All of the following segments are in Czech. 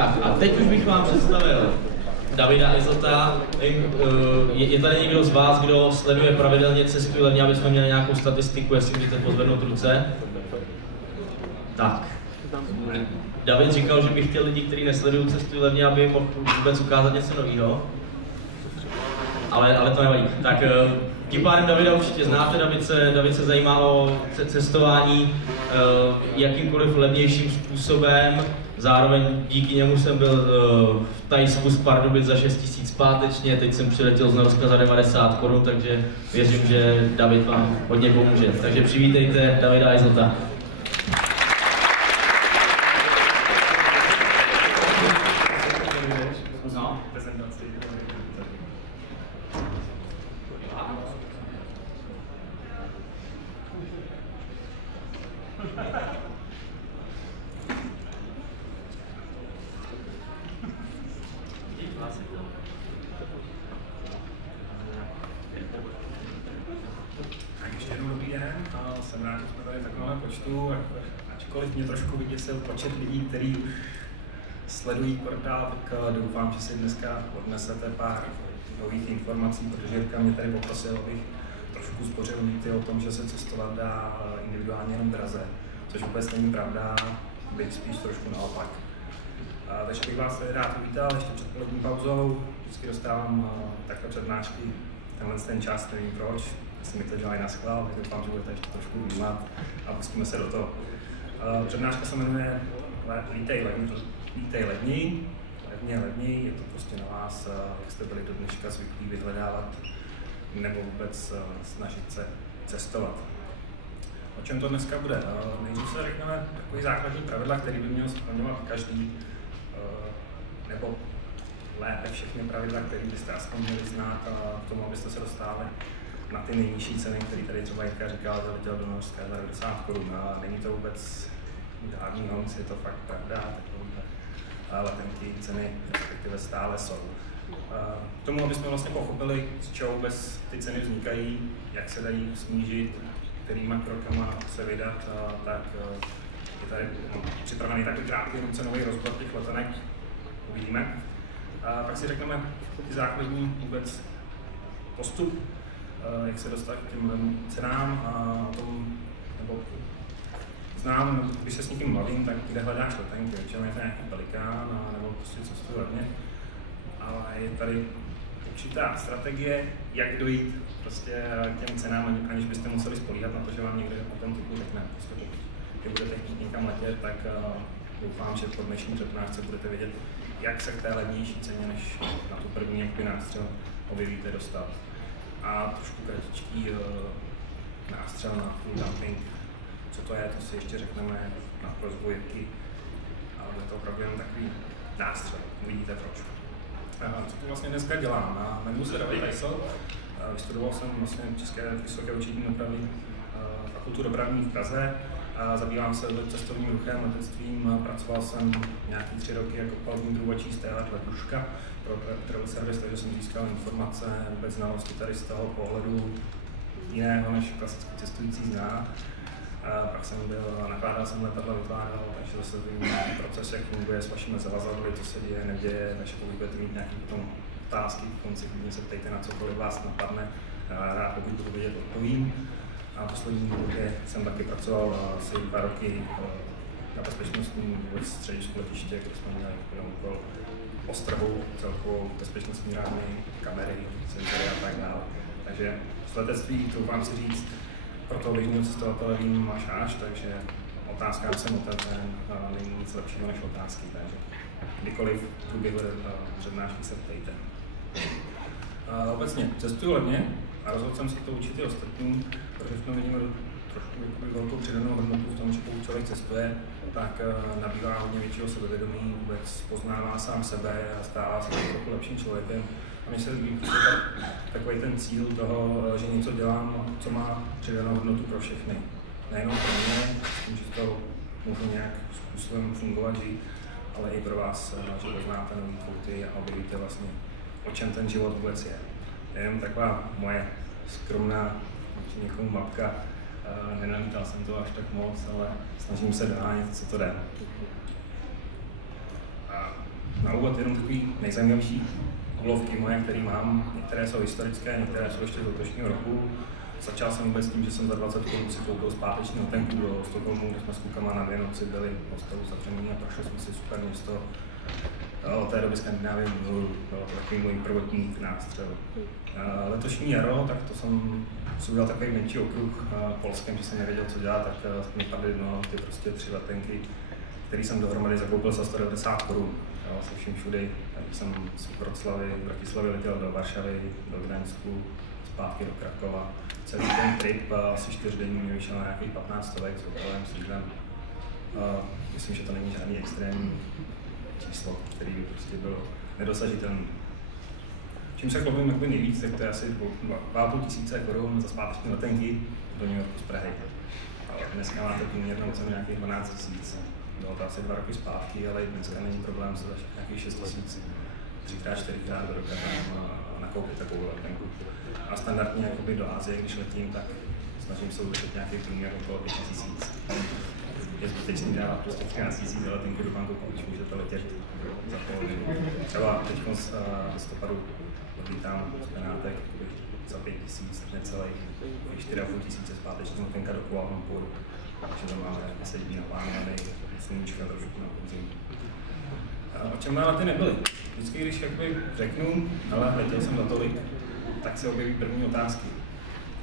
Tak a teď už bych vám představil Davida Eiselta. Je tady někdo z vás, kdo sleduje pravidelně Cestuje levně, aby jsme měli nějakou statistiku, jestli můžete pozvednout ruce? Tak. David říkal, že by chtěl lidi, kteří nesledují Cestuje levně, aby mohl vůbec ukázat něco nového. Ale to nevadí. Tak tím pádem Davida určitě znáte, David se zajímá o cestování jakýmkoliv levnějším způsobem. Zároveň díky němu jsem byl v Thajsku z Pardubic za 6 000 zpátečně, teď jsem přiletěl z Norska za 90 korun, takže věřím, že David vám hodně pomůže. Takže přivítejte Davida Eiselta. Jsem rád, že jsme tady takového počtu, ačkoliv mě trošku vyděsil počet lidí, kteří sledují portál, tak doufám, že si dneska odnesete pár nových informací, protože Jirka mě tady poprosil, abych trošku spořil mýty o tom, že se cestovat dá individuálně jenom draze, což vůbec není pravda, bych spíš trošku naopak. Takže bych vás tady rád uvítal ještě před polední pauzou, vždycky dostávám takhle přednášky, ten čas, nevím proč. Asi mi to dělají na schvál, tak doufám, že budete ještě trošku vnímat a pustíme se do toho. Přednáška se jmenuje Lítej, levně, levně, je to prostě na vás, jak jste byli do dneška zvyklí vyhledávat nebo vůbec snažit se cestovat. O čem to dneska bude? Nejdřív se řekneme takový základní pravidla, který by měl splňovat každý, nebo lépe všechny pravidla, které byste aspoň měli znát k tomu, abyste se dostali na ty nejnižší ceny, které tady třeba Jirka říkala, že letěl do Norska za 90 korun. A není to vůbec žádný honc, je to fakt pravda, takové letenky ceny respektive stále jsou. K tomu, aby jsme vlastně pochopili, z čeho vůbec ty ceny vznikají, jak se dají snížit, kterýma krokama se vydat, tak je tady připravený takový krátký cenový rozbor těch letenek, uvidíme. Pak si řekneme ty základní vůbec postup, jak se dostat k těm cenám a o tom, nebo znám, když se s někým bavím, tak kde hledáš letenky, většinou je to nějaký pelikán, nebo prostě Cestuje levně, ale je tady určitá strategie, jak dojít prostě k těm cenám, aniž byste museli spolíhat na to, že vám někde o tom typu řekne. Prostě pokud budete chtít někam letět, tak doufám, že po dnešní přednášce budete vědět, jak se k té levnější ceně, než na tu první jakby nástřel objevíte dostat. A trošku kratičký nástřel na full dumping. Co to je, to si ještě řekneme na prozbu Jirky, ale bude to opravdu jen takový nástřel, uvidíte proč. Co tu vlastně dneska dělám? Jmenuji se David Eiselt, vystudoval jsem vlastně České vysoké učení dopravy, fakultu dopravní v Praze. Zabývám se cestovním ruchem, letectvím, pracoval jsem nějaký 3 roky jako palubní průvodčí stélek letuška pro travel service, takže jsem získal informace, vůbec znalosti tady z toho pohledu jiného, než klasický cestující zná. Pak jsem nakládal jsem letadla, vykládal, takže zase vím nějaký proces, jak funguje s vašimi zavazadly, co se děje, neděje, než pokud budete mít nějaké otázky, v konci klidně se ptejte na cokoliv vás napadne, rád pokud budu vědět, odpovím. A v poslední době jsem taky pracoval asi 2 roky na bezpečnostním středisku letiště, kde jsme měli úkol ostrahu, celkovou bezpečnostní rámy, kamery, senzory a tak dále. Takže z letectví, doufám si říct, pro toho běžného cestovatele vím máš až, takže otázkám jsem otevřen, není nic lepšího než otázky, takže kdykoliv v průběhu přednášky se ptejte. Obecně cestuju levně a rozhodl jsem se to učit i ostatním, protože v tom vidíme trošku velkou přidanou hodnotu v tom, že pokud člověk cestuje, tak nabývá hodně většího sebevědomí, vůbec poznává sám sebe a stává se trochu lepším člověkem. A mně se líbí takový ten cíl toho, že něco dělám, co má přidanou hodnotu pro všechny. Nejenom pro mě, s tím, že to můžu nějak způsobem fungovat, žít, ale i pro vás, že poznáte nový kouty a objevíte vlastně, o čem ten život vůbec je. Jenom taková moje skromná někomu mapka, nenamítal jsem to až tak moc, ale snažím se dát něco, co to jde. na úvod jenom takový nejzajímavější úlovky moje, které mám. Některé jsou historické, některé jsou ještě z letošního roku. Začal jsem vůbec tím, že jsem za 20 korun si koupil zpáteční letenku do Stockholmu, kde jsme s klukama na 2 noci byli v hostelu zavření a prošli jsme si super město. Od té doby Skandinávie byl takový můj prvotní nástřel. Letošní jaro, tak to jsem si udělal takový menší okruh Polskem, že jsem nevěděl, co dělat, tak mi padly ty prostě 3 letenky, které jsem dohromady zakoupil za 190 korun. Se vším všudy, takže jsem z Bratislavy letěl do Varšavy, do Gdaňsku, zpátky do Krakova. Celý ten trip, asi 4 dny, mě vyšel na nějakých 15 stovek s hotelem, s jídlem. Myslím, že to není žádný extrémní číslo, který by prostě bylo nedosažitelný. Čím se chlubím jakoby nejvíc, tak to je asi 2,5 tisíce korun za zpáteční letenky do New Yorku z Prahy. Dneska máte průměrnou cenu nějakých 12 tisíc. Bylo to asi 2 roky zpátky, ale dneska není problém se zašít nějakých 6 tisíc, 3x, 4x do roka nakoupit takovou letenku. A standardně jakoby do Asie, když letím, tak snažím se udržet nějaký průměr okolo 5 tisíc. Je zbytečný dávat prostě 13 tisíc za letenku do Bangkoku, když můžete letět za polovinu. Třeba teď z listopadu odlítám z Benátek za 5 tisíc, necelých 4,5 tisíce zpáteční letenka do Kuala Lumpuru. Takže tam máme 10 dní naplánovaný, sluníčka trošku na podzim. O čem nálety nebyly? Vždycky, když jakoby řeknu, ale letěl jsem za tolik, tak se objeví první otázky.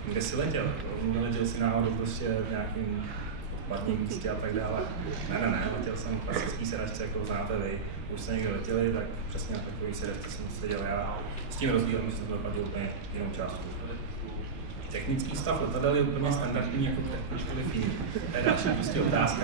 Kde jsi letěl? Letěl jsi náhodou prostě v nějakým odpadním místě a tak dále. Ne, letěl jsem v klasický sedačce, jako znáte vy. Už jste někde letěli, tak přesně na takový sedačce jsem seděl já. S tím rozdílem, že jsem zaplatil úplně jinou částku. Technický stav letadel je úplně standardní, jako kterýkoliv jiný. To je další prostě otázka.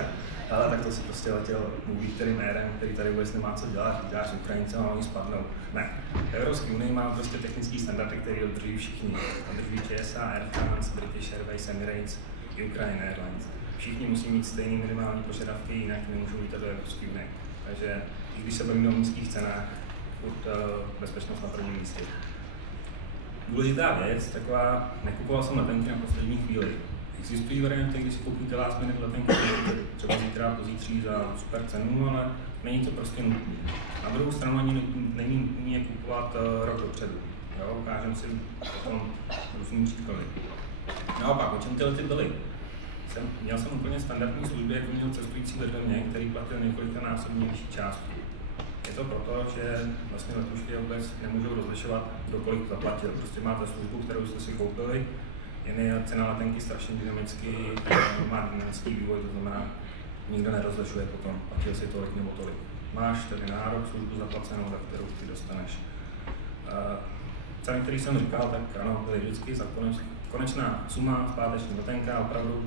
Ale tak to si prostě letěl mluví kterým érem, který tady vůbec nemá co dělat, říkáš Ukrajince a oni spadnou. Ne. V Evropské unii má prostě technický standardy, který dodržují všichni. Dodržují ČSA, Air France, British Airways, Emirates i Ukraine Airlines. Všichni musí mít stejné minimální požadavky, jinak nemůžou lítat do Evropské unie. Takže i když se bavíme o nízkých cenách, bezpečnost na prvním místě. Důležitá věc, taková, nekupoval jsem letenky na poslední chvíli. Existují varianty, když si koupíte last minute letenky, třeba zítra, pozítří za super cenu, ale není to prostě nutné. Na druhou stranu ani není nutné je kupovat rok dopředu. Ukážeme si potom různý příklady. Naopak, o čem ty lety byly? Měl jsem úplně standardní služby, jako měl cestující vedle mě, který platil několikanásobně vyšší částku. Je to proto, že vlastně letušky vůbec nemůžou rozlišovat, kdo kolik zaplatil. Prostě máte službu, kterou jste si koupili, jen je cena letenky strašně dynamický, má dynamický vývoj, to znamená, nikdo nerozlišuje potom, platil si tolik nebo tolik. Máš tedy nárok službu zaplacenou, za kterou ty dostaneš. Ceny, které jsem říkal, tak ano, byly vždycky za konečná suma, zpáteční letenka, opravdu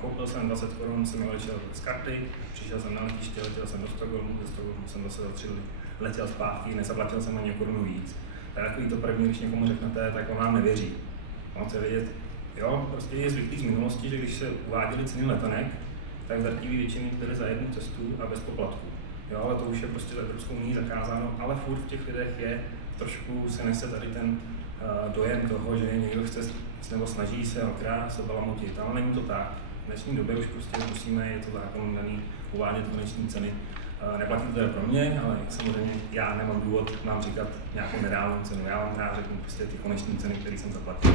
koupil jsem 20 korun, jsem odešel z karty, přišel jsem na letiště, letěl jsem do Stockholmu, ze Stockholmu jsem zase za 3 letěl zpátky, nezaplatil jsem ani korunu víc. To je takový to první, když někomu řeknete, tak on vám nevěří. On chce vědět, jo, prostě je zvyklý z minulosti, že když se uváděly ceny letenek, tak v drtivé většině byly za jednu cestu a bez poplatku. Jo, ale to už je prostě za Evropskou unii zakázáno, ale furt v těch lidech je trošku se nechce tady ten dojem toho, že někdo chce nebo snaží se okrást, balamutit, ale není to tak. V dnešní době už prostě musíme, je to zákon daný, uvádět koneční ceny. Neplatí to teda pro mě, ale samozřejmě já nemám důvod vám říkat nějakou nereálnou cenu. Já vám rád řeknu prostě ty koneční ceny, které jsem zaplatil.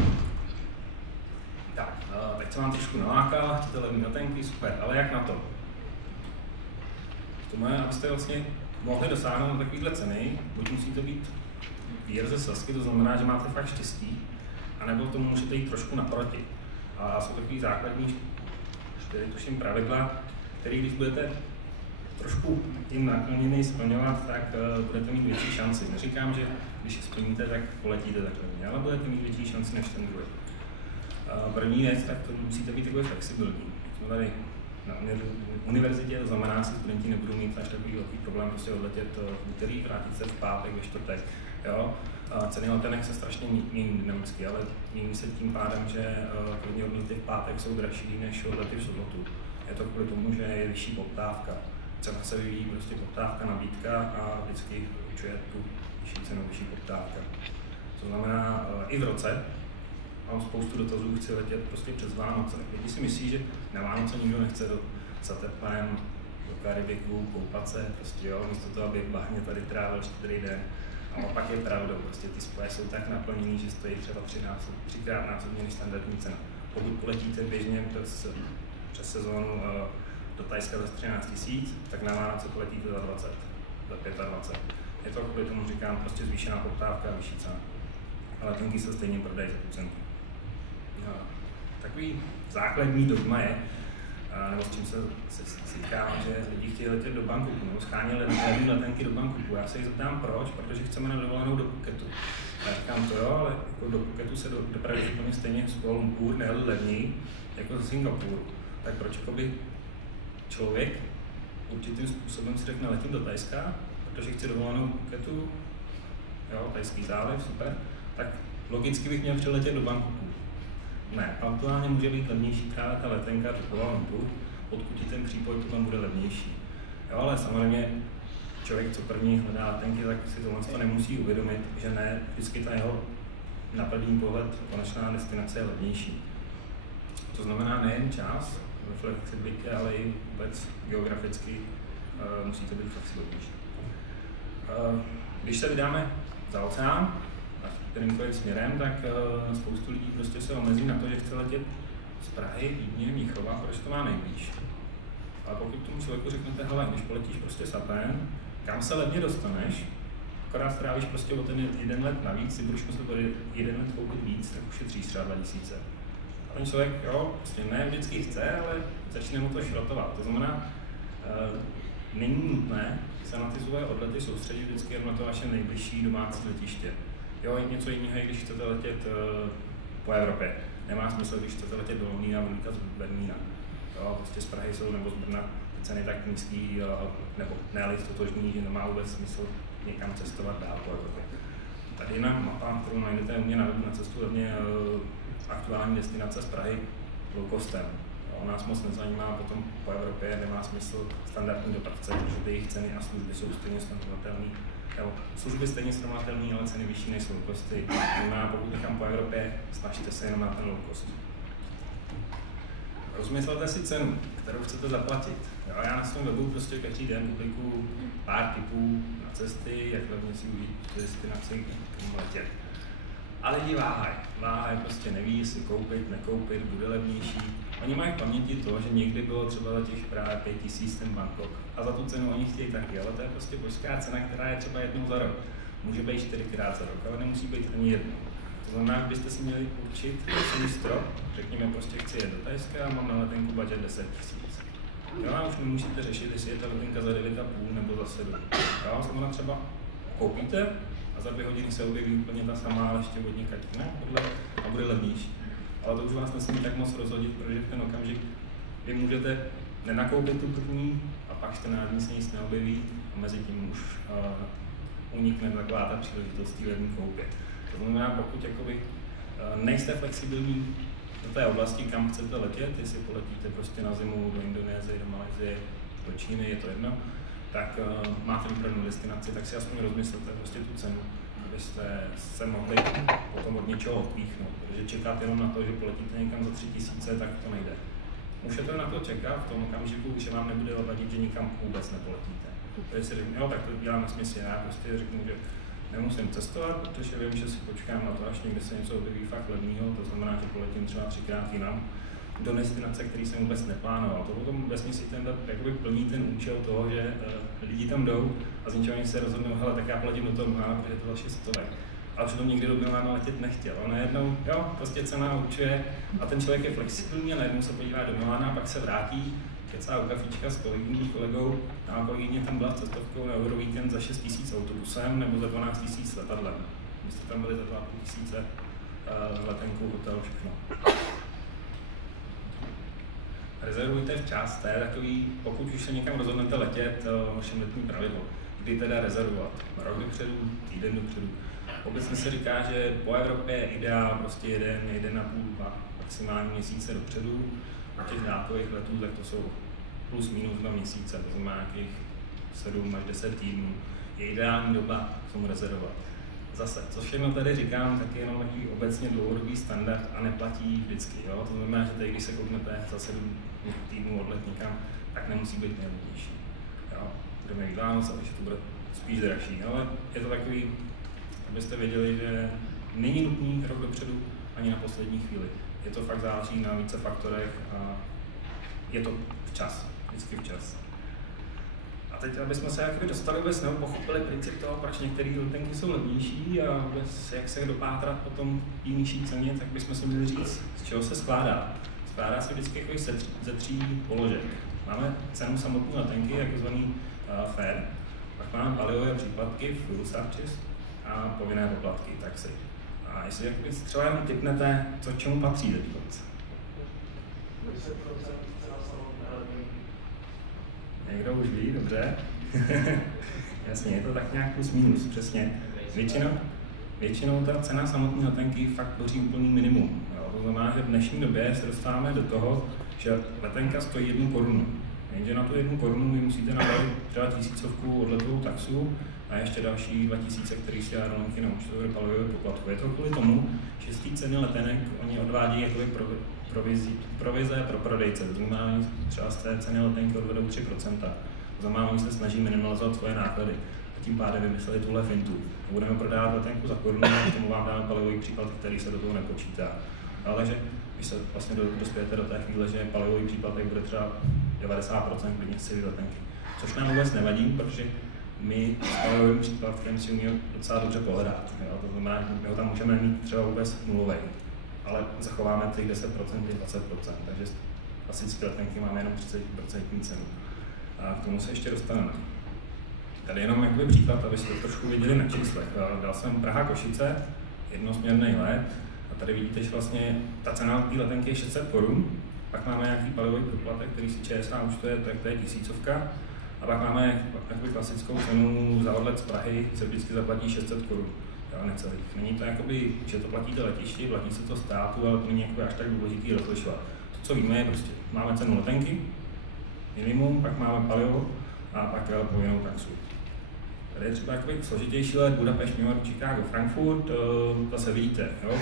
Tak, teď se vám trošku nalákal, chcete levné letenky, super, ale jak na to? To má, abyste vlastně mohli dosáhnout takovýhle ceny, buď musíte být výrze sasky, to znamená, že máte fakt štěstí, anebo tomu můžete jít trošku naproti. A jsou takový základní 4 tuším pravidla, které když budete trošku jim nakloněný splňovat, tak budete mít větší šanci. Neříkám, že když je splníte, tak poletíte takhle, ale budete mít větší šanci než ten druhý. První věc, tak to musíte být takový flexibilní. Jsme tady na univerzitě, to znamená, že studenti nebudou mít až takový velký problém prostě odletět v úterý, vrátit se v pátek, ve čtvrtek. Jo? Ceny letenek se strašně mění dynamicky, ale mění se tím pádem, že klidně odlety v pátek jsou dražší než odlety v sobotu. Je to kvůli tomu, že je vyšší poptávka. Cena se vyvíjí prostě poptávka, nabídka a vždycky určuje tu vyšší cenu, vyšší poptávka. To znamená, i v roce mám spoustu dotazů, chci letět prostě přes Vánoce. Lidi si myslí, že na Vánoce nikdo nechce za teplém do Karibiku, koupat se, prostě jo, místo toho, aby v bahně tady trávil 4 den. A opak je pravdou, prostě ty spoje jsou tak naplněný, že stojí třeba 3krát násobně než standardní cena. Pokud poletíte běžně přes sezónu do Thajska za 13 000, tak na Vánoce poletíte za 20, za 25. Je to kvůli tomu, říkám, prostě zvýšená poptávka a vyšší cena. Ale letenky se stejně prodají za tu cenu. No, takový základní dogma je, nebo s čím se setkávám, že lidi chtějí letět do Bangkoku, nebo schání levné letenky do Bangkoku. Já se jich zeptám proč, protože chceme na dovolenou do Phuketu. Já říkám to jo, ale jako do Phuketu se dopraví úplně stejně z Kuala Lumpur, ne levněji, jako ze Singapuru. Tak proč jakoby člověk určitým způsobem si řekne letím do Thajska, protože chci dovolenou v Phuketu, jo, Thajský záliv, super, tak logicky bych měl přiletět do Bangkoku. Ne, aktuálně může být levnější právě ta letenka do Kuala Lumpur, odkud ti ten přípoj potom bude levnější. Jo, ale samozřejmě člověk, co první hledá letenky, tak si tohle nemusí uvědomit, že ne vždycky ta jeho na první pohled konečná destinace je levnější. To znamená nejen čas ve flexibilitě, ale i vůbec geograficky musíte být flexibilnější. Když se vydáme za oceán, kterýmkoliv směrem, tak spoustu lidí prostě se omezí na to, že chce letět z Prahy, Vídně, Mnichova, protože to má nejblíž. Ale pokud tomu člověku řeknete, hele, když poletíš prostě satem, kam se levně dostaneš, akorát strávíš prostě o ten 1 let navíc, si budeš muset 1 let koupit víc, tak ušetříš třeba 2000. A ten člověk, jo, prostě ne vždycky chce, ale začne mu to šrotovat. To znamená, není nutné se na ty svoje odlety soustředit vždycky jen na to vaše nejbližší domácí letiště. Jo, něco jiného, když chcete letět po Evropě. Nemá smysl, když chcete letět do Londýna a vylítat z Berlína. Jo, prostě z Prahy jsou nebo z Brna ty ceny tak nízký, nebo ne-li totožný, že nemá vůbec smysl někam cestovat dál po Evropě. Tady na mapa, kterou najdete u mě na webu na cestu, levně aktuální destinace z Prahy low costem. Nás moc nezajímá potom po Evropě, nemá smysl standardní dopravce, protože jejich ceny a služby jsou stejně srovnatelné. Služby stejně srovnatelné, ale ceny vyšší než low costy. Znamená, pokud někam po Evropě, snažte se jenom na ten low cost. Rozmyslete si cenu, kterou chcete zaplatit. Jo, já na svém webu prostě každý den publikuju pár tipů na cesty, jak levně si užít destinaci, kam letět. A lidi váhají, prostě neví, jestli koupit, nekoupit, bude levnější. Oni mají v paměti to, že někdy bylo třeba za těch právě 5000 ten Bangkok a za tu cenu oni chtějí taky, ale to je prostě božská cena, která je třeba jednou za rok. Může být 4krát za rok, ale nemusí být ani jednou. To znamená, že byste si měli určit celý strop, řekněme prostě chci jet do Thajska a mám na letenku budget 10 000. Jo, a už nemusíte řešit, jestli je ta letenka za 9,5 nebo za 7. Jo, znamená třeba koupíte a za 2 hodiny se objeví úplně ta samá, ale ještě od někaď, a bude levnější. Ale to už vás nesmí tak moc rozhodit, protože v ten okamžik vy můžete nenakoupit tu první a pak 14 dní se nic neobjeví a mezi tím už unikne taková ta příležitost té levné koupě. To znamená, pokud jakoby, nejste flexibilní do té oblasti, kam chcete letět, jestli poletíte prostě na zimu do Indonésie, do Malajsie, do Číny, je to jedno, tak máte vybranou destinaci, tak si aspoň rozmyslete prostě tu cenu, abyste se mohli potom od něčeho odpíchnout, protože čekat jenom na to, že poletíte někam za 3000, tak to nejde. Můžete na to čekat v tom okamžiku, že vám nebude vadit, že nikam vůbec nepoletíte. Takže si řeknu, jo, tak to dělám nesmysl, já prostě řeknu, že nemusím cestovat, protože vím, že si počkám na to, až někde se něco objeví fakt levného, to znamená, že poletím třeba 3krát jinam do destinace, který jsem vůbec neplánoval. To potom vesměs ten jakoby plní ten účel toho, že lidi tam jdou a z ničeho se rozhodnou, hele, tak já poletím do toho Milana, protože to další stovek. Ale přitom nikdy do Milána letět nechtěl. A najednou, jo, prostě cena určuje a ten člověk je flexibilní a najednou se podívá do Milána a pak se vrátí, kecá u kafička s kolegou, a kolegyně tam byla s cestovkou na Eurovíkend za 6 000 autobusem nebo za 12 000 letadlem. My jste tam byli za 2 500 letenkou, hotel, všechno. Rezervujte včas, to je takový, pokud už se někam rozhodnete letět, vašem letní pravidlo. Kdy teda rezervovat? Rok dopředu, týden dopředu. Obecně se říká, že po Evropě je ideál prostě 1,5, 2 maximálně měsíce dopředu. A těch dálkových letů, tak to jsou plus minus 2 měsíce, to znamená nějakých 7 až 10 týdnů. Je ideální doba k tomu rezervovat. Zase, co všechno tady říkám, tak je jenom takový obecně dlouhodobý standard a neplatí vždycky. Jo? To znamená, že tady, když se kouknete za 7 týdnů odlet někam, tak nemusí být nejlevnější. Budeme jít Vánoce, takže to bude spíš dražší, ale je to takový, abyste věděli, že není nutný rok dopředu ani na poslední chvíli. Je to fakt záleží na více faktorech a je to včas, vždycky včas. A teď, abychom se jakoby dostali vůbec nebo pochopili princip toho, proč některé letenky jsou levnější a vůbec jak se dopátrat potom v nižší ceně, tak bychom si měli říct, z čeho se skládá. Skládá se vždycky jako ze tří položek. Máme cenu samotné letenky, takzvaný fare, pak máme palivové příplatky, fuel charges a povinné poplatky, taxi. A jestli jakoby třeba jenom tipnete, co čemu patří teď. 10% někdo už ví, dobře. Jasně, je to tak nějak plus minus, přesně. Většinou ta cena samotné letenky fakt tvoří úplný minimum. Jo? To znamená, že v dnešní době se dostáváme do toho, že letenka stojí 1 korunu. Jenže na tu 1 korunu vy musíte nabalit třeba 1000 odletovou taxu a ještě další 2000, který si aerolinky naučtou do palivové poplatku. Je to kvůli tomu, že z té ceny letenek oni odvádějí jakoby provize pro prodejce. To znamená, třeba z té ceny letenky odvedou 3%. To znamená, oni se snaží minimalizovat svoje náklady. A tím pádem vymysleli tuhle fintu. Budeme prodávat letenku za korunu, a k tomu vám dáme palivový příplatek, který se do toho nepočítá. Ale takže když se vlastně dospějete do té chvíle, že palivový příplatek bude třeba 90% klidně z celé letenky. Což nám vůbec nevadí, protože my s palivovým příplatkem si umíme docela dobře pohledat. To znamená, že my ho tam můžeme mít třeba vůbec nulový, ale zachováme těch 10% i 20%, takže z klasické letenky máme jenom 30% cenu. A k tomu se ještě dostaneme. Tady jenom jakoby příklad, abyste trošku viděli na číslech. Dal jsem Praha-Košice, jednosměrný let, a tady vidíte, že vlastně ta cena té letenky je 600 korun, pak máme nějaký palivový poplatek, který si ČSA účtuje, tak to je 1000. A pak máme klasickou cenu za odlet z Prahy, se vždycky zaplatí 600 korun. Necelých. Není to jakoby, že to platíte letišti, platí se to státu, ale to není jako až tak důležitý rozlišovat. To, co víme, je prostě, máme cenu letenky, minimum, pak máme palivo a pak povinnou taxu. Tady je třeba jakoby složitější let, Budapešť, New York, Chicago, Frankfurt, zase vidíte, jo?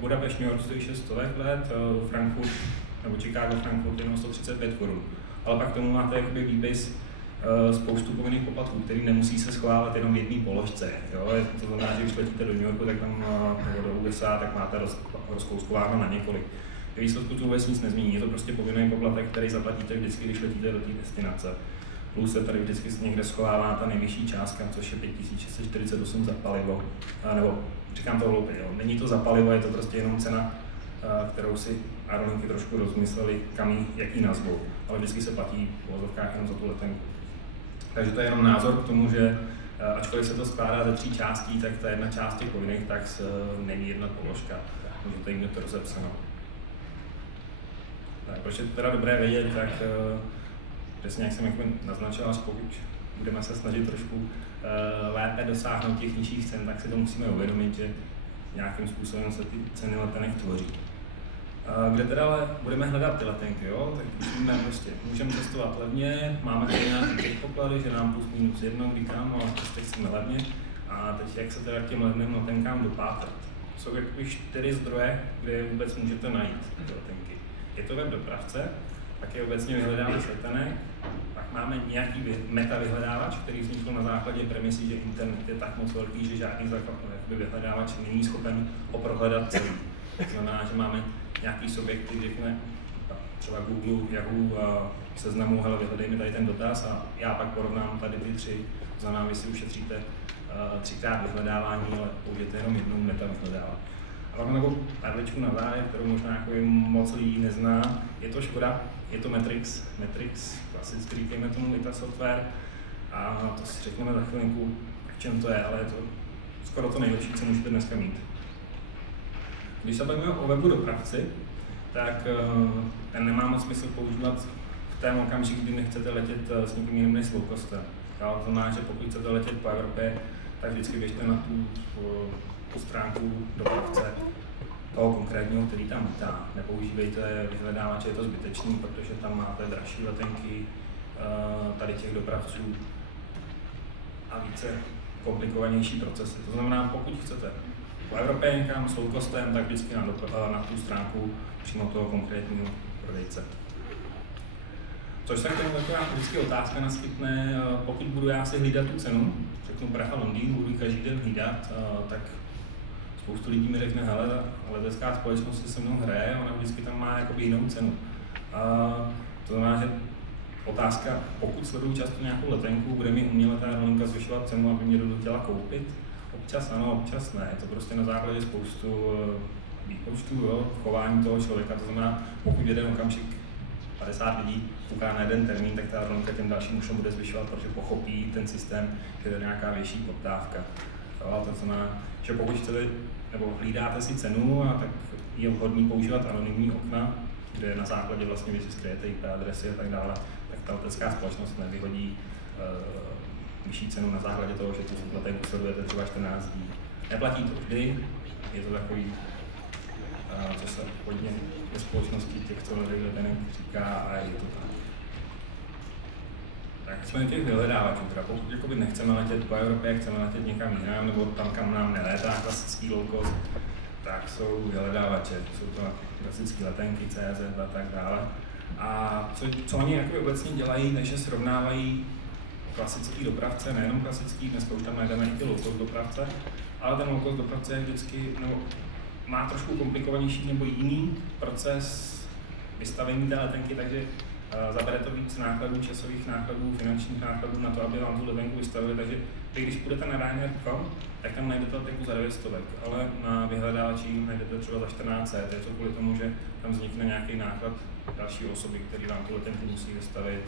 Budapešť, New York stojí 600 let, Frankfurt, nebo Chicago, Frankfurt jenom 135 korun. Ale pak tomu máte jakoby výpis spoustu povinných poplatků, který nemusí se schválit jenom v jedné položce. Jo? To znamená, že když letíte do New Yorku, tak tam, nebo do USA, tak máte rozkouskováno na několik. Ve výsledku to vůbec nic nezmění, je to prostě povinný poplatek, který zaplatíte vždycky, když letíte do té destinace. Plus se tady vždycky někde schovává ta nejvyšší částka, což je 5648 za palivo. Nebo říkám to hloupě, jo? Není to za palivo, je to prostě jenom cena, kterou si aerolinky trošku rozmysleli, jaký nazvou. Ale vždycky se platí v uvozovkách jenom za tu letenku. Takže to je jenom názor k tomu, že ačkoliv se to skládá ze 3 částí, tak ta jedna část těch povinných tax není jedna položka. Můžete jim to rozepsáno. Proč je to teda dobré vědět, tak přesně jak jsem naznačil, až pokud budeme se snažit trošku lépe dosáhnout těch nižších cen, tak si to musíme uvědomit, že nějakým způsobem se ty ceny letenek tvoří. Kde teda ale budeme hledat ty letenky, jo? Tak prostě můžeme cestovat levně, máme tady nějaké předpoklady, že nám plus minus 1, kdy kam, ale prostě chceme levně. A teď jak se teda k těm levným letenkám dopátrat. Jsou jakoby 4 zdroje, kde vůbec můžete najít ty letenky. Je to web dopravce, pak je obecně vyhledávač letenek, pak máme nějaký meta vyhledávač, který vznikl na základě premisy, že internet je tak moc velký, že žádný vyhledávač není schopen ho prohledat celý. To znamená, že máme nějaký subjekt, který řekne třeba Google, Yahoo, Seznamu, hele, vyhledej mi tady ten dotaz a já pak porovnám tady ty 3. To znamená, vy si ušetříte 3krát vyhledávání, ale použijete jenom jednou meta vyhledávat. A pak nebo perličku na závěr, kterou možná jako moc lidí nezná, je to škoda, je to Matrix, klasicky říkáme tomu Lítej software a to si řekneme za chvilinku, v čem to je, ale je to skoro to nejlepší, co můžete dneska mít. Když se bavíme o webu dopravci, tak ten nemá moc smysl používat v té okamžiku, kdy nechcete letět s někým jiným než s low-costem. To znamená, že pokud chcete letět po Evropě, tak vždycky běžte na tu stránku dopravce toho konkrétního, který tam lítá. Nepoužívejte vyhledávače, je to zbytečný, protože tam máte dražší letenky tady těch dopravců a více komplikovanější procesy. To znamená, pokud chcete po Evropě někam s low-costem, tak vždycky na tu stránku přímo toho konkrétního prodejce. Což se k tomu taková vždycky otázka naskytne, pokud budu já si hlídat tu cenu, řeknu Praha, Londýn, budu každý den hlídat, tak spoustu lidí mi řekne, hele, letecká společnost si se mnou hraje, ona vždycky tam má jakoby jinou cenu. To znamená, že otázka, pokud sleduju často nějakou letenku, bude mi uměle ta aerolinka zvyšovat cenu, aby mě donutila koupit? Občas ano, občas ne. Je to prostě na základě spoustu výpočtů, chování toho člověka. To znamená, pokud jeden okamžik 50 lidí kouká na jeden termín, tak ta aerolinka těm dalším už bude zvyšovat, protože pochopí ten systém, že je nějaká větší poptávka. To znamená, že pokud chcete, nebo hlídáte si cenu, tak je vhodný používat anonymní okna, kde na základě vlastně vy si skryjete IP adresy a tak dále, tak ta letecká společnost nevyhodí vyšší cenu na základě toho, že tu letenku sledujete třeba 14 dní. Neplatí to vždy, je to takový, co se hodně ve společnosti těch, co hledají letenek, říká a je to tak. Tak jsme těch vyhledávačů, teda pokud nechceme letět po Evropě, chceme letět někam jinam, nebo tam, kam nám nelétá klasický low cost, tak jsou vyhledávače, jsou to klasické letenky, CZ a tak dále. A co oni obecně dělají, než srovnávají klasický dopravce, nejenom klasický, dneska už tam najdeme i ty low cost dopravce, ale ten low cost dopravce je vždycky, nebo má trošku komplikovanější nebo jiný proces vystavení té letenky, takže zabere to víc nákladů, časových nákladů, finančních nákladů na to, aby vám tu letenku vystavili, takže vy, když půjdete na Ryanair.com, tak tam najdete letenku za 900, ale na vyhledávači najdete třeba za 1400, to je to kvůli tomu, že tam vznikne nějaký náklad další osoby, který vám tu letenku musí vystavit.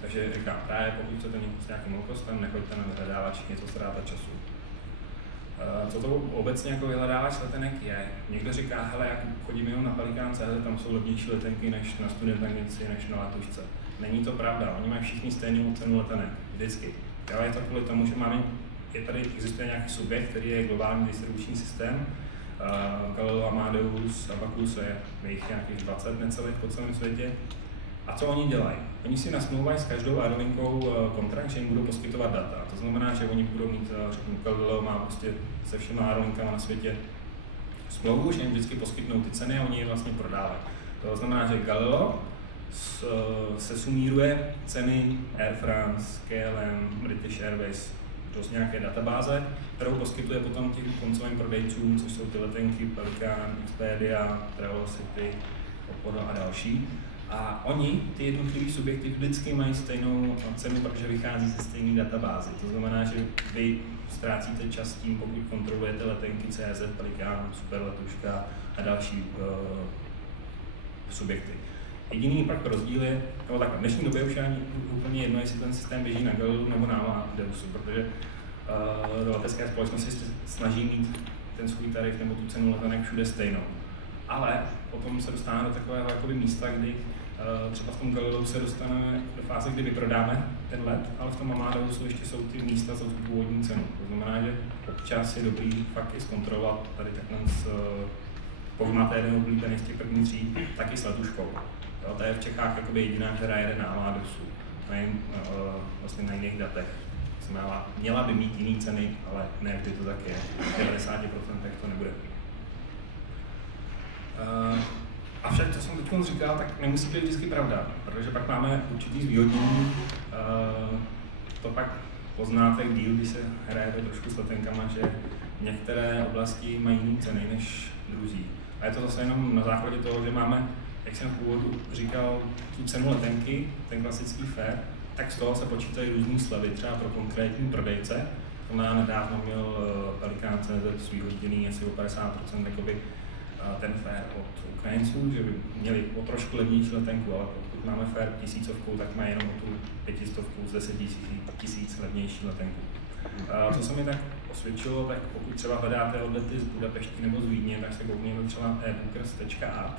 Takže říkám, právě pokud chcete s nějakým low-costem, nechoďte na vyhledávač, je to ztráta času. Co to obecně jako vyhledávač letenek je? Někdo říká, hele, jak chodím jenom na Pelikán.cz, tam jsou levnější letenky než na studentanici, než na letošce. Není to pravda, oni mají všichni stejnou cenu letenek, vždycky. Ale je to kvůli tomu, že tady existuje nějaký subjekt, který je globální distribuční systém. Galileo, Amadeus, Abacus, je jich nějakých 20 necelých po celém světě. A co oni dělají? Oni si nasmlouvají s každou aerolinkou kontrakt, že jim budou poskytovat data. To znamená, že oni budou mít, řeknu, Galileo má prostě se všema aerolinkama na světě smlouvu, že jim vždycky poskytnou ty ceny a oni je vlastně prodávají. To znamená, že Galileo se sumíruje ceny Air France, KLM, British Airways do nějaké databáze, kterou poskytuje potom těm koncovým prodejcům, což jsou ty letenky, Pelikán, Expedia, Travelocity, Opodo a další. A oni, ty jednotlivé subjekty, vždycky mají stejnou cenu, protože vychází ze stejné databázy. To znamená, že vy ztrácíte čas tím, pokud kontrolujete letenky CZ, Pelikán, Superletuška a další subjekty. Jediný pak rozdíl je, nebo tak, v dnešní době už je ani úplně jedno, jestli ten systém běží na Galileu nebo na Amadeusu, protože letecké společnosti se snaží mít ten svůj tarif nebo tu cenu letenek všude stejnou. Ale potom se dostáváme do takového místa, kdy třeba v tom Galileu se dostaneme do fáze, kdy vyprodáme ten let, ale v tom Amadeusu ještě jsou ty místa za tu původní cenu. To znamená, že občas je dobrý fakt i zkontrolovat tady takhle pokud máte jeden oblíbený z těch prvních tří, taky s letuškou. To je v Čechách jediná, která jede na Amadeusu, vlastně na jiných datech. Měla by mít jiný ceny, ale ne vždy to tak je. V 90% to nebude. Avšak, co jsem teď říkal, tak nemusí být vždycky pravda, protože pak máme určitý zvýhodnění. To pak poznáte díl, když se hrajete trošku s letenkama, že některé oblasti mají jiné ceny než druzí. A je to zase jenom na základě toho, že máme, jak jsem v původu říkal, tu cenu letenky, ten klasický fare, tak z toho se počítají různý slevy, třeba pro konkrétní prodejce. To má nedávno měl Pelikán.cz zvýhodněný asi o 50% jakoby, ten fare od Ukrajinců, že by měli o trošku levnější letenku, ale pokud máme fare 1000, tak má jenom o tu 500 z 10 000 levnější letenku. Co se mi tak osvědčilo, tak pokud třeba hledáte odlety z Budapešti nebo z Vídně, tak se koukněte třeba ebookers.art.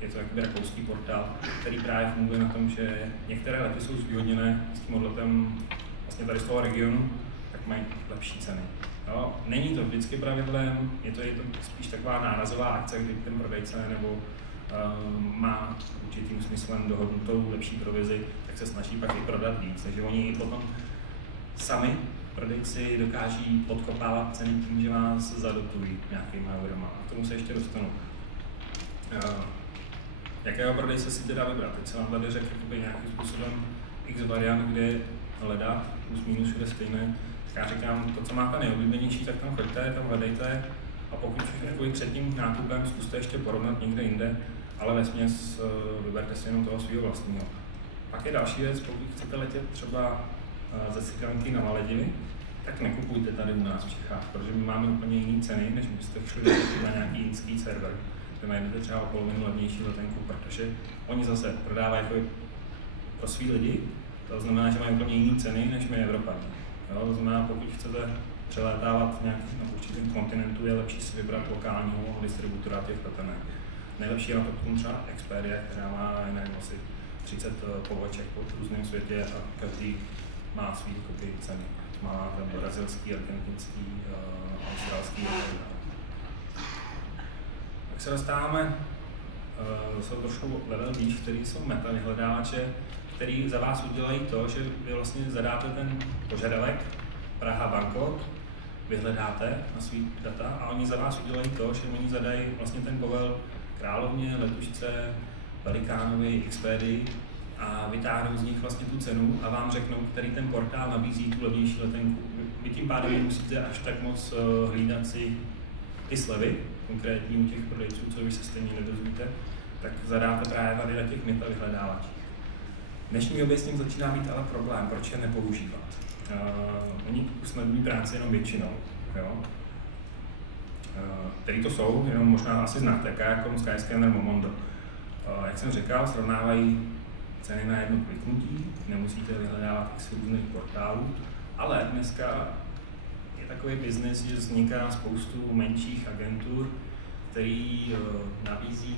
Je to jakoby rakouský portál, který právě funguje na tom, že některé lety jsou zvýhodněné s tím odletem vlastně tady z toho regionu, tak mají lepší ceny. Jo, není to vždycky pravidlem, je to spíš taková nárazová akce, kdy ten prodejce nebo má určitým smyslem dohodnutou lepší provizi, tak se snaží pak i prodat víc. Takže oni potom sami prodejci dokáží podkopávat ceny tím, že vás zadotují nějakýma eurama. A k tomu se ještě dostanu. jakého prodejce si teda vybrat. Teď se vám tady řekl nějakým způsobem x variant, kde hledat, plus minus všude stejné. Já říkám, to, co máte nejoblíbenější, tak tam choďte, tam hledejte a pokud před tím nákupem zkuste ještě porovnat někde jinde, ale vesměs vyberte si jenom toho svého vlastního. Pak je další věc, pokud chcete letět třeba ze Srilanky na Maledivy, tak nekupujte tady u nás v Čechách, protože my máme úplně jiné ceny, než byste šli na nějaký indický server, kde najdete třeba o polovinu levnější letenku, protože oni zase prodávají jako pro svý lidi, to znamená, že mají úplně jiné ceny, než my Evropané. To znamená, pokud chcete přelétávat nějak na určitém kontinentu, je lepší si vybrat lokálního distributora těch letenek. Nejlepší je na to třeba Expedia, která má asi 30 poboček po různém světě a každý má svý ceny. Má tam brazilský, argentinský, australský a tak dále. Tak se dostáváme jsou trošku level výš, který jsou meta vyhledávače, který za vás udělají to, že vy vlastně zadáte ten požadavek Praha, Bangkok, vyhledáte na svý data a oni za vás udělají to, že oni zadají vlastně ten povel Královně, Letušce, Velikánovi, Expedii a vytáhnou z nich vlastně tu cenu a vám řeknou, který ten portál nabízí tu levnější letenku. Vy tím pádem nemusíte až tak moc hlídat si ty slevy, konkrétní u těch prodejců, co vy se stejně nedozvíte, tak zadáte právě tady na těch meta vyhledávačích. V dnešní době s tím začíná být ale problém, proč je nepoužívat. Oni usnadní práci jenom většinou, jo? Který to jsou, jenom možná asi znáte, jaká jako Skyscanner, Momondo. Jak jsem říkal, srovnávají ceny na jedno kliknutí, nemusíte vyhledávat x různých portálů, ale dneska je takový biznis, že vzniká spoustu menších agentur, který nabízí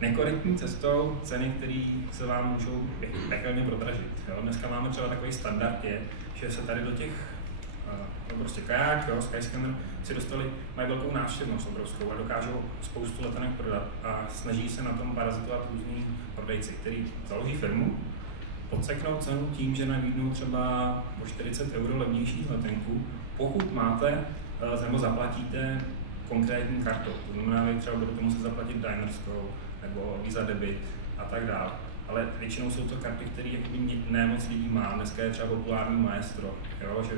nekorektní cestou ceny, které se vám můžou pekelně prodražit. Jo? Dneska máme třeba takový standard, že se tady do těch, prostě kaják, jo, Skyscanner, si dostali, mají velkou návštěvnost obrovskou a dokážou spoustu letenek prodat a snaží se na tom parazitovat různí prodejci, kteří založí firmu, podseknou cenu tím, že nabídnou třeba o 40 € levnější letenku, pokud máte nebo zaplatíte konkrétní kartou. To znamená, že třeba budete muset zaplatit dinerskou nebo Visa debit a tak dále. Ale většinou jsou to karty, které ne moc lidí má. Dneska je třeba populární Maestro, jo? Že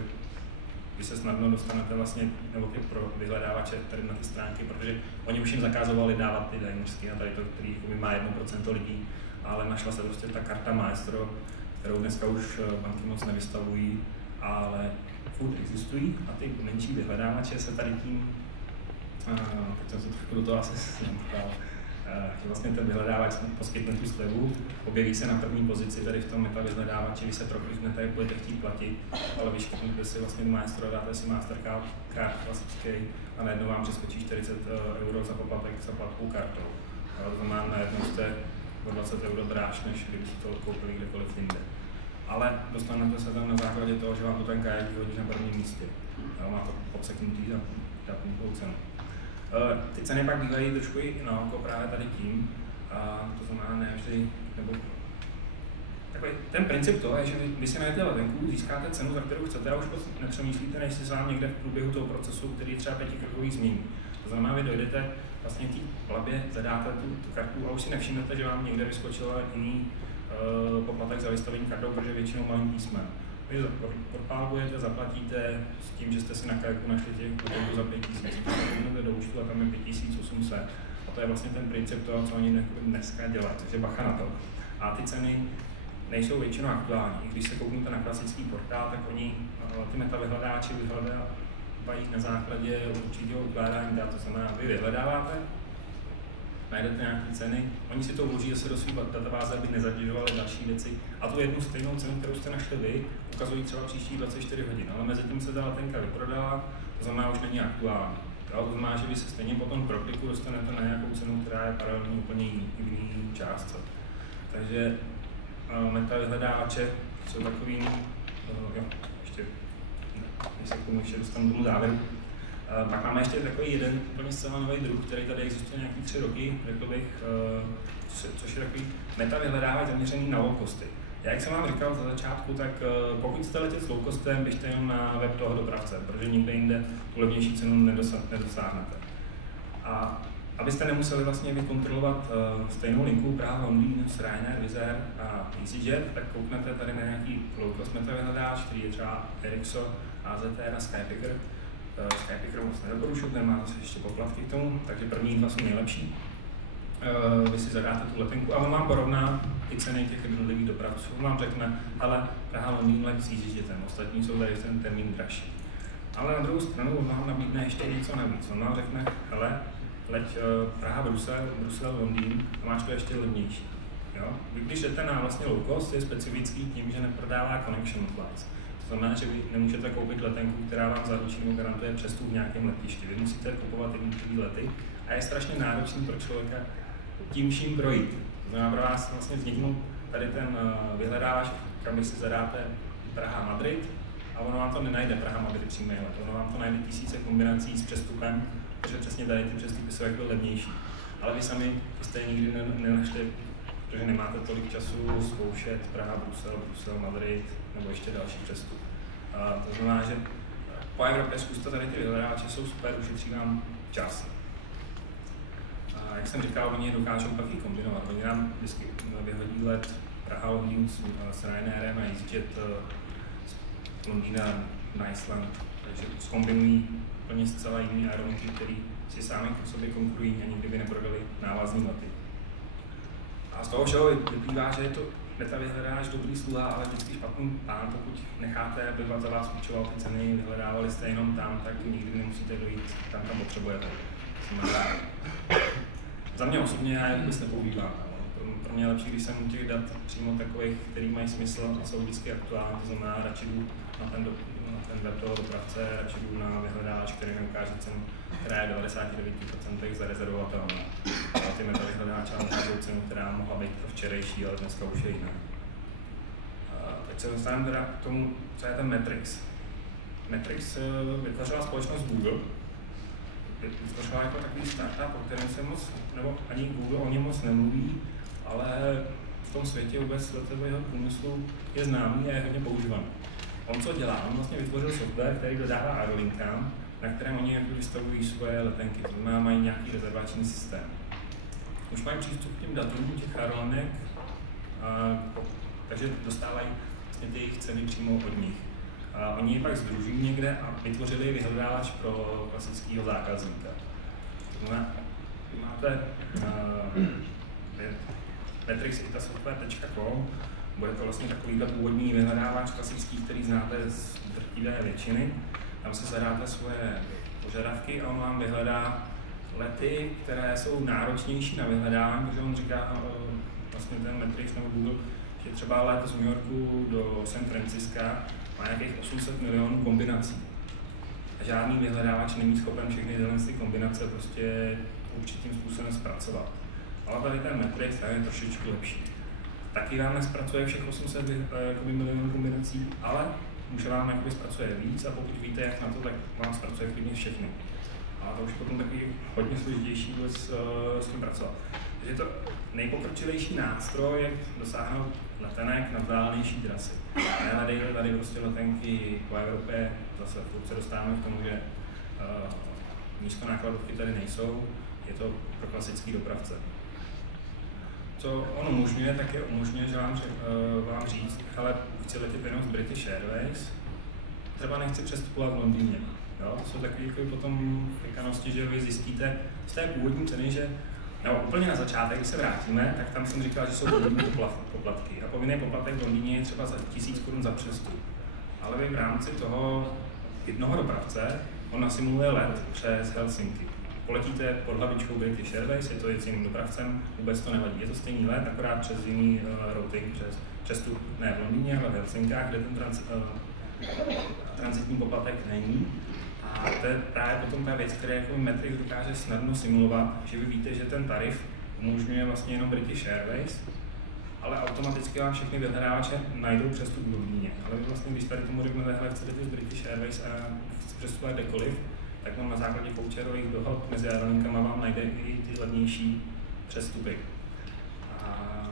vy se snadno dostanete vlastně, nebo ty pro vyhledávače tady na ty stránky, protože oni už jim zakázovali dávat ty dinersky a tady to, který má 1% lidí, ale našla se prostě ta karta Maestro, kterou dneska už banky moc nevystavují, ale furt existují a ty menší vyhledávače se tady tím, tak jsem se trošku do toho asi sněmkal, že vlastně ten vyhledávač poskytne tu slevu, objeví se na první pozici tady v tom meta vyhledávači, vy se prokliknete, jak budete chtít platit, ale vyškrtnete si vlastně Maestro, dáte si Mastercard klasický a najednou vám přeskočí 40 € za poplatek za platbou kartou. To znamená, najednou jste o 20 € dráž, než kdybyste to koupili kdekoliv jinde. Ale dostanete se tam na základě toho, že vám to ten kajak vyhodí na prvním místě. Má to podseknutý za dátnou cenu. Ty ceny pak bývají trošku i na oko právě tady tím, to znamená ne vždy, nebo takový ten princip toho je, že vy si najdete letenku, získáte cenu, za kterou chcete a už nepřemýšlíte, než si vám někde v průběhu toho procesu, který třeba 5krokový změní. To znamená, vy dojdete vlastně k té plavbě, zadáte tu kartu a už si nevšimnete, že vám někde vyskočil jiný poplatek za vystavení kartou, protože většinou malým písmem. Vy propálbujete, zaplatíte s tím, že jste si na kajaku našli těch letenku za 5 000, jdete do účtu a tam je 5800. A to je vlastně ten princip toho, co oni dneska dělají, takže bacha na to. A ty ceny nejsou většinou aktuální. Když se kouknete na klasický portál, tak oni ty meta vyhledáči vyhledávají na základě určitého ukládání dat. To znamená, vy vyhledáváte, najdete nějaké ceny, oni si to vloží zase do svých databáze, aby nezatěžovali další věci. A tu jednu stejnou cenu, kterou jste našli vy, ukazují třeba příští 24 hodin. Ale mezi tím se ta letenka vyprodala, to znamená, už není aktuální. To znamená, že vy se stejně potom pro kliku dostanete na nějakou cenu, která je paralelně úplně jiný částce. Takže meta vyhledávače jsou takový, ještě, když se k tomu ještě dostanu tomu závěru. Pak máme ještě takový jeden úplně zcela nový druh, který tady existuje nějaký 3 roky, řekl bych, což je takový meta vyhledávač zaměřený na low costy. Já, jak jsem vám říkal za začátku, tak pokud chcete letět s low costem, běžte jenom na web toho dopravce, protože nikde jinde tu levnější cenu nedosáhnete. A Abyste nemuseli vlastně vykontrolovat stejnou linku Praha, Londýn, Ryanair, Wizz Air a EasyJet, tak kouknete tady na nějaký low-cost metahledáč, který je třeba Ericsson, AZT a Skypicker. Skypicker moc nedoporučuji, ten má zase ještě poplatky k tomu, takže první dva jsou nejlepší. Vy si zadáte tu letenku a on vám porovná ty ceny těch jednotlivých dopravců. On vám řekne, ale Praha, Londýn, let s EasyJetem, ostatní jsou tady ten termín dražší. Ale na druhou stranu on vám nabídne ještě něco navíc. On vám řekne, hele, leď Praha, Brusel, Londýn a máš to ještě levnější. Jo? Vy když jdete na vlastně low cost, je specifický tím, že neprodává connection flights. To znamená, že vy nemůžete koupit letenku, která vám zaručí nebo garantuje přestup v nějakém letišti. Vy musíte kupovat jednotlivé lety a je strašně náročný pro člověka tím vším projít. No pro vás vlastně vzniknul tady ten vyhledávač, kam vy si zadáte Praha-Madrid a ono vám to nenajde Praha-Madrid přímý let. Ono vám to najde tisíce kombinací s přestupem, protože přesně tady ty přestupy jsou jako levnější. Ale vy sami jste nikdy nenašli, protože nemáte tolik času zkoušet Praha, Brusel, Madrid nebo ještě další přestup. To znamená, že po Evropě zkuste tady ty vyhledávače, jsou super, ušetří vám čas. A jak jsem říkal, oni dokážou pak i kombinovat. Oni nám vždycky vyhodí let Praha, Londýn s Ryanairem a EasyJet z Londýna na Eiselt. Takže zkombinují úplně zcela jiný aerolinky, který si sami k sobě konkurují a nikdy by neprodali návazný lety. A z toho všeho vyplývá, že je to meta vyhledáš dobrý sluha, ale vždycky špatný pán, pokud necháte, aby za vás určoval ty ceny, vyhledávali jste jenom tam, tak nikdy nemusíte dojít tam, kam potřebujete. Za mě osobně já je vůbec nepoužívám. Pro mě je lepší, když jsem u těch dat přímo takových, který mají smysl a jsou vždycky aktuální, to znamená, radši jdu na ten web toho dopravce, radši jdu na vyhledávač, který mi ukáže cenu, která je 99% zarezervovatelná. A ty meta vyhledávače vám ukážou cenu, která mohla být pro včerejší, ale dneska už je jiná. Teď se dostaneme teda k tomu, co je ten Matrix. Matrix vytvořila společnost Google. Vytvořila jako takový startup, o kterém se moc, nebo ani Google o něm moc nemluví, ale v tom světě vůbec letového průmyslu je známý a je hodně používaný. On co dělá? On vlastně vytvořil software, který dodává aerolinkám, na kterém oni vystavují svoje letenky, to znamená mají nějaký rezervační systém. Už mají přístup k těm datům těch aerolinek, takže dostávají vlastně ty jejich ceny přímo od nich. Oni ji pak sdružují někde a vytvořili vyhledávač pro klasického zákazníka. To znamená, vy máte matrixitasoftware.com, bude to vlastně takovýhle původní vyhledávač klasický, který znáte z drtivé většiny. Tam si zadáte svoje požadavky a on vám vyhledá lety, které jsou náročnější na vyhledávání, protože on říká vlastně ten Matrix nebo Google, že třeba let z New Yorku do San Francisca má nějakých 800 milionů kombinací. A žádný vyhledávač není schopen všechny ty kombinace prostě určitým způsobem zpracovat. Ale tady ten Matrix je trošičku lepší. Taky vám nespracuje všech 800 milionů kombinací, ale už vám zpracuje víc a pokud víte, jak na to, tak vám zpracuje klidně všechny. A to už potom takový hodně složitější s tím pracovat. Takže je to nejpokročilejší nástroj, jak dosáhnout letenek na vzdálenější trasy. A tady prostě letenky po Evropě, zase se dostáváme k tomu, že nízkonákladovky tady nejsou, je to pro klasický dopravce. Co on umožňuje, tak je umožňuje, že vám říct, hele, chci letět jenom z British Airways, třeba nechci přestupovat v Londýně. Jo? To jsou takové potom pěkanosti, že vy zjistíte z té původní ceny, že nebo úplně na začátek, když se vrátíme, tak tam jsem říkal, že jsou povinné poplatky. A povinný poplatek v Londýně je třeba za 1000 Kč za přestup. Ale vy v rámci toho jednoho dopravce, on nasimuluje let přes Helsinki. Poletíte pod hlavičkou British Airways, je to s jiným dopravcem, vůbec to nevadí. Je to stejný let, akorát přes jiný routing, přes přestup ne v Londýně, ale v Helsinkách, kde ten tranzitní poplatek není. A to je právě potom ta věc, která jako Matrix dokáže snadno simulovat, že vy víte, že ten tarif umožňuje vlastně jenom British Airways, ale automaticky vám všechny vyhledávače najdou přestup v Londýně. Ale vy vlastně, když tady tomu řeknete, hele, chcete z British Airways a chci přestupovat kdekoliv, tak on na základě voucherových dohod mezi aerolinkama vám najde i ty levnější přestupy. A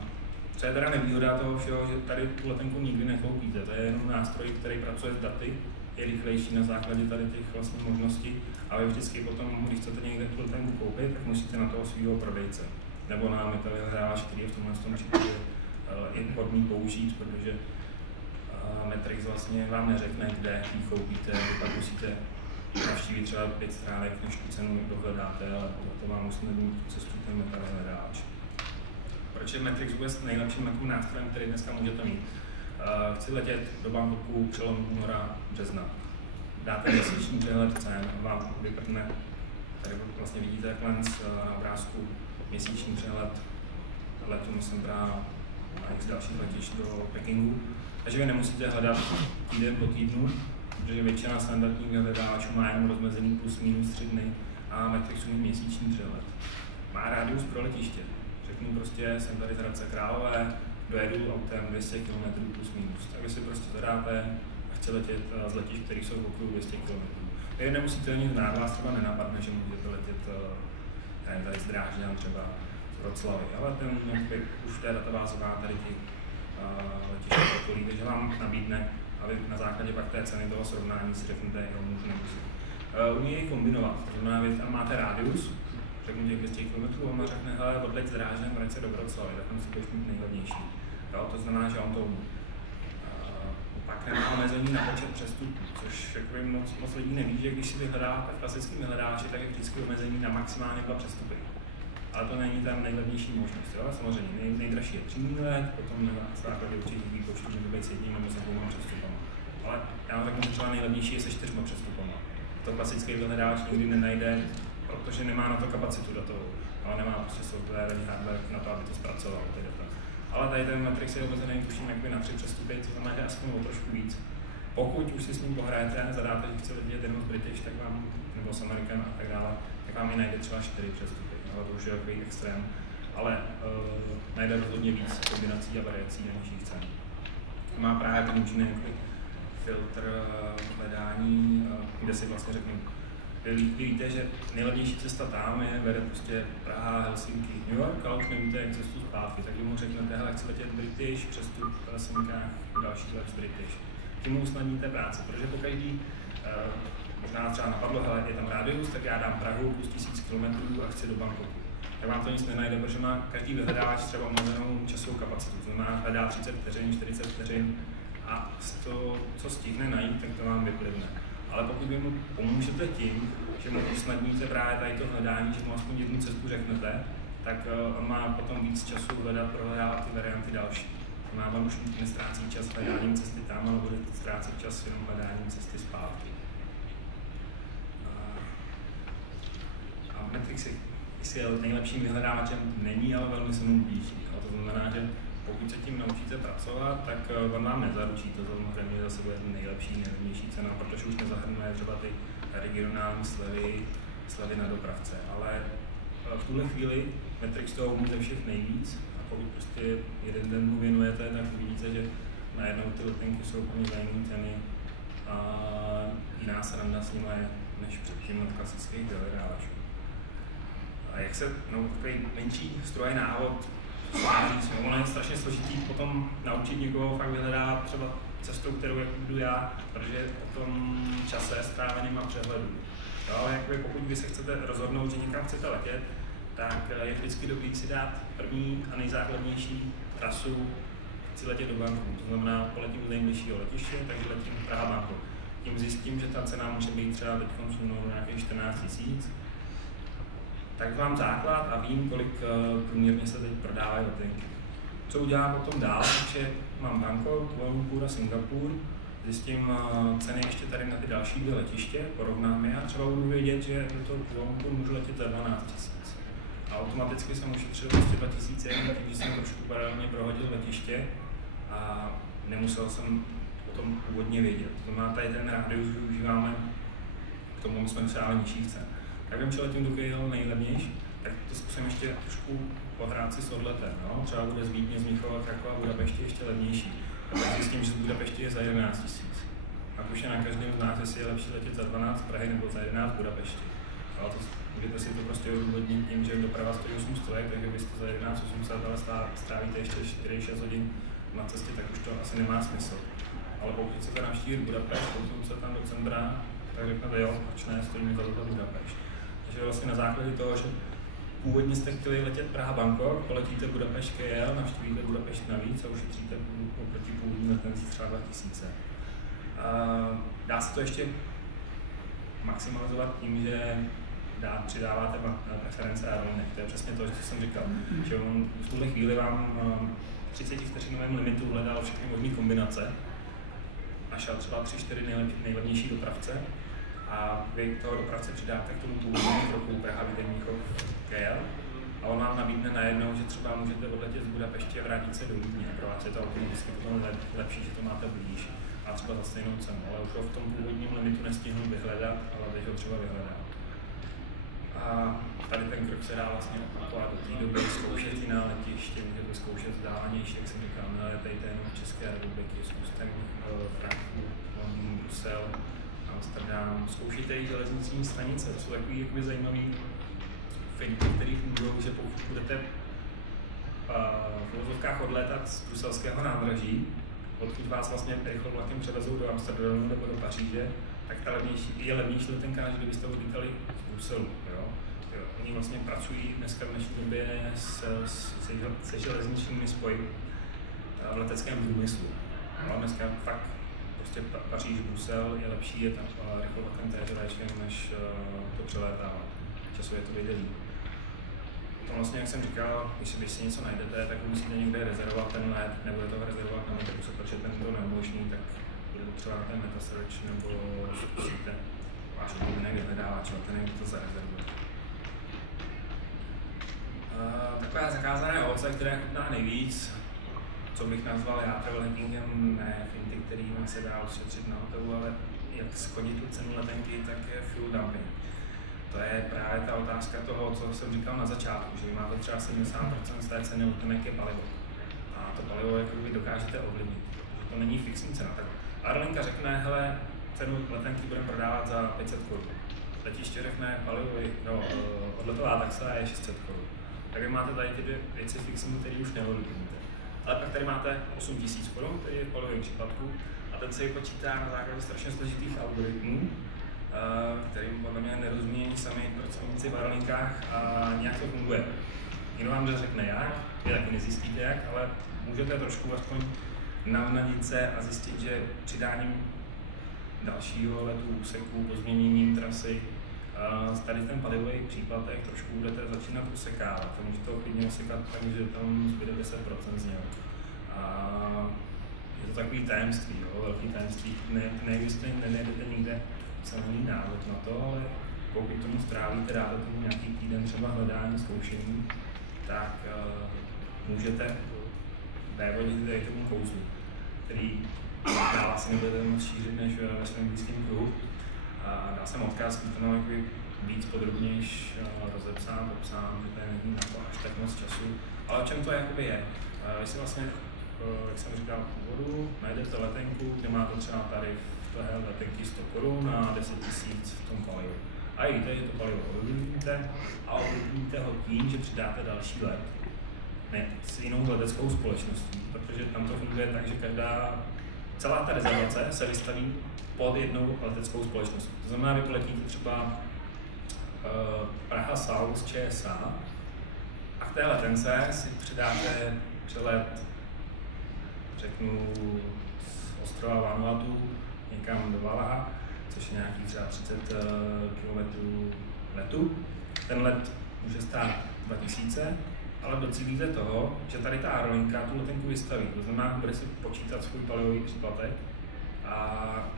co je teda nevýhoda toho všeho, že tady tu letenku nikdy nekoupíte, to je jenom nástroj, který pracuje s daty, je rychlejší na základě tady těch vlastně možností. A vy vždycky potom, když chcete někde tu letenku koupit, tak musíte na toho svého prodejce. Nebo na metový hráč, který je v tomhle případě je vhodný použít, protože Matrix vlastně vám neřekne, kde ji koupíte, pak musíte navštívit třeba 5 stránek, než tu cenu dohledáte, ale to vám musí mít cestu ten metový hráč. Proč je Matrix vůbec nejlepším nástrojem, který dneska můžete mít? Chci letět do Bangkoku přelom února, března. Dáte měsíční přehled cen, vám vyprdne, tady vlastně vidíte takhle z obrázku měsíční přehled letu Nosembra a x dalších letišť do Pekingu. Takže vy nemusíte hledat týden po týdnu, protože většina standardních hledáčů má jenom rozmezený plus minus 3 dny a Matrixu mít měsíční přehled. Má rádius pro letiště. Řeknu prostě, jsem tady z Hradce Králové, dojedu autem 200 km plus minus. Tak vy si prostě zadáte a chci letět z letišť, které jsou v okruhu 200 km. Vy nemusíte ani znát, vás třeba nenapadne, že můžete letět tady z Drážďan třeba z Vroclavy, ale ten už v té databázi má tady ty letiště okolí, takže vám nabídne, a vy na základě pak té ceny toho srovnání si řeknete, jo, můžu nemusím. Umí ji kombinovat, to znamená, vy tam máte rádius, řeknu těch 200 km, a on řekne, hele, odleď z Drážďan, vrať se do Vroclavy, tak on si budeš mít nejlevnější. Jo, to znamená, že on to umí. Pak nemá omezení na počet přestupů, což moc lidí neví, že když si vyhledáte v klasickém vyhledáči, tak je vždycky omezení na maximálně 2 přestupy. Ale to není tam nejlevnější možnost. Jo? Samozřejmě nejdražší je přímý let, potom na základě určitých výpočtů může být s jedním nebo se 2 přestupama. Ale já vám řeknu, že třeba nejlevnější je se 4 přestupama. To klasický vyhledáč nikdy nenajde, protože nemá na to kapacitu datovou, ale nemá prostě software ani hardware na to, aby to zpracoval ty data. Ale tady ten Matrix je omezený, tuším, jakby na 3 přestupy, to znamená, že aspoň o trošku víc. Pokud už si s ním pohrajete a zadáte, že chcete vidět jenom z British, tak vám, nebo s American a tak dále, tak vám ji najde třeba 4 přestupy. Ale to už je takový extrém. Ale najde rozhodně víc kombinací a variací než cen. Má právě ten účinný filtr hledání, kde si vlastně řeknu, vy víte, že nejlevnější cesta tam vede prostě Praha, Helsinki, New York, ale už nevíte, jak cestu zpátky, takže mu řeknete, hele, chci letět British, přestup v Helsinkách, další let z British. Tím mu usnadníte práci, protože pokaždý, možná nás třeba napadlo, hele, je tam rádius, tak já dám Prahu plus 1000 km a chci do Bangkoku. Tak vám to nic nenajde, protože má každý vyhledávač třeba omezenou časovou kapacitu, to znamená, hledá 30 vteřin, 40 vteřin a to, co stihne najít, tak to vám vyplivne. Ale pokud vy mu pomůžete tím, že mu usnadníte právě tady to hledání, že mu aspoň jednu cestu řeknete, tak on má potom víc času hledat, prohledávat ty varianty další. To znamená, on už nestrácí čas hledáním cesty tam, ale bude ztrácet čas jenom hledáním cesty zpátky. A Matrix je nejlepším vyhledávačem není, ale velmi se mu blíží. To znamená, že pokud se tím naučíte pracovat, tak on vám nezaručí to samozřejmě zase bude nejlepší, nejlevnější cena, protože už nezahrnuje třeba ty regionální slevy na dopravce. Ale v tuhle chvíli Matrix toho umí ze všech nejvíc a pokud prostě jeden den mu věnujete, tak vidíte, že najednou ty letenky jsou úplně za jiný ceny a jiná sranda s nimi je než předtím od klasických vyhledávačů. A jak se takový menší stroj návod ono je strašně složitý potom naučit někoho fakt vyhledat třeba cestou, kterou jdu já, protože o tom čase stráveným a přehledu. Jo, jakoby pokud vy se chcete rozhodnout, že někam chcete letět, tak je vždycky dobrý si dát první a nejzákladnější trasu, chci letět do Bangkoku, to znamená poletím z nejbližšího letiště, takže letím Praha Bangkok. Tím zjistím, že ta cena může být třeba teď nějakých 14 000, tak mám základ a vím, kolik průměrně se teď prodávají letenky. Co udělám potom dál, že mám Bangkok, Kuala Lumpur a Singapur, zjistím ceny ještě tady na ty další 2 letiště, porovnám je a třeba budu vědět, že do toho Kuala Lumpur můžu letět za 12 000. A automaticky jsem ušetřil prostě 2 000, když jsem trošku paralelně prohodil letiště a nemusel jsem o tom původně vědět. To znamená, tady ten rádius využíváme k tomu, jsme dosáhli nižších cen. Jak vím, že letím do Kyjel nejlevnější, tak to zkusím ještě trošku pohrát si s odletem. No? Třeba bude z Vídně, z Mnichova, Krakova a Budapešti ještě levnější. Tak zjistím, že z Budapešti je za 11 000. Pak už je na každém z nás, jestli je lepší letět za 12 z Prahy nebo za 11 v Budapešti. Ale to, můžete si to prostě odůvodnit tím, že doprava stojí 800, takže vy jste za 11 800, ale strávíte ještě 4-6 hodin na cestě, tak už to asi nemá smysl. ale pokud chcete navštívit Budapešť, posunout se tam do centra, tak řeknete jo, proč ne, stojí mi za to Budapešť. Takže vlastně na základě toho, že původně jste chtěli letět Praha-Bangkok, poletíte Budapešť-KL, navštívíte Budapešť navíc a ušetříte oproti původní letenci třeba 2000. Dá se to ještě maximalizovat tím, že přidáváte preference aerolinek. To je přesně to, co jsem říkal. Že on v tuhle chvíli vám 30 vteřinovém limitu hledal všechny možné kombinace, našel třeba 3-4 nejlevnější dopravce a vy toho dopravce přidáte k tomu původnímu kroku Praha, Lítej, KL a on vám nabídne najednou, že třeba můžete odletět z Budapeště a vrátit se do Lítně. Pro vás je to automaticky potom lepší, že to máte blíž a třeba za stejnou cenu, ale už ho v tom původním limitu nestihnu vyhledat, ale teď ho třeba vyhledám. A tady ten krok se dá vlastně opakovat do té doby, zkoušet i na letiště, můžete zkoušet vzdálenější, jak jsem říkal, neletejte jenom v České republiky, zkuste Prahu, Londýn, Brusel, Amsterdam, zkoušejte i železniční stanice, to jsou takový jakoby zajímavý finty, které fungují, že pokud budete v vozovkách odlétat z bruselského nádraží, odkud vás vlastně rychlovlakem převezou do Amsterdamu nebo do Paříže, tak ta je levnější letenka, než kdybyste odlítali z Bruselu. Oni vlastně pracují dneska v dnešní době se železničními spoji v leteckém průmyslu. No, dneska fakt prostě Paříž-Brusel je lepší, je tam rychlovlakem též než to přelétávat. Časově to vyjde líp. Potom vlastně, jak jsem říkal, když si něco najdete, tak musíte někde rezervovat ten let, nebo je to rezervovat na Metruse, protože ten to neumožní, tak bude potřeba ten metasearch, nebo zkusíte váš oblíbený vyhledávač letenek, to zarezervuje. Takové zakázané ovoce, které chutná nejvíc, co bych nazval já travel hackingem, ne finty, kterým se dá ušetřit na hotelu, ale jak schodit tu cenu letenky, tak je fuel dumping. To je právě ta otázka toho, co jsem říkal na začátku, že vy máte třeba 70% z té ceny letenek je palivo. A to palivo jakoby dokážete ovlivnit, protože to není fixní cena. Tak aerolinka řekne, hele, cenu letenky budeme prodávat za 500 Kč. Letiště řekne, palivo, no, odletová taxa je 600 Kč. Tak vy máte tady ty dvě věci fixní, které už neovlivníte. Ale pak tady máte 8000 Kč, který je v palivovém případku, a ten se vypočítá na základě strašně složitých algoritmů, kterým podle mě nerozumí sami pracovníci v aerolinkách a nějak to funguje. Někdo vám řekne jak, vy taky nezjistíte jak, ale můžete trošku aspoň navnadit se a zjistit, že přidáním dalšího letu, úseku, pozměněním trasy, tady ten palivový příplatek trošku budete začínat usekávat. To můžete ho klidně usekat tak, že tam zbyde 10% z něho. Je to takový tajemství, jo, velký tajemství. Nejdete nikde celý návod na to, ale pokud tomu strávíte, dáte tomu nějaký týden třeba hledání, zkoušení, tak můžete vévodit tady tomu kouzlu, který dál asi nebudete moc šířit než ve svém blízkém kruhu. Dal jsem odkaz, který to mám víc podrobnější rozepsán, popsán, že to není na to až tak moc času. Ale o čem to jakoby je? Vy si vlastně, jak jsem říkal v úvodu, najdete letenku, kde máte třeba tarif letenky 100 Kč na 10 000 v tom palivu. A víte, že to palivo ovlivníte a ovlivníte ho tím, že přidáte další let. Ne, s jinou leteckou společností, protože tam to funguje tak, že celá ta rezervace se vystaví pod jednou leteckou společností. To znamená, vy poletíte třeba Praha South z ČSA a k té letence si přidáte přelet, řeknu, z ostrova Vanuatu někam do Valaha, což je nějakých třeba 30 km letu. Ten let může stát 2000, ale docílíte toho, že tady ta aerolinka tu letenku vystaví. To znamená, bude si počítat svůj palivový příplatek a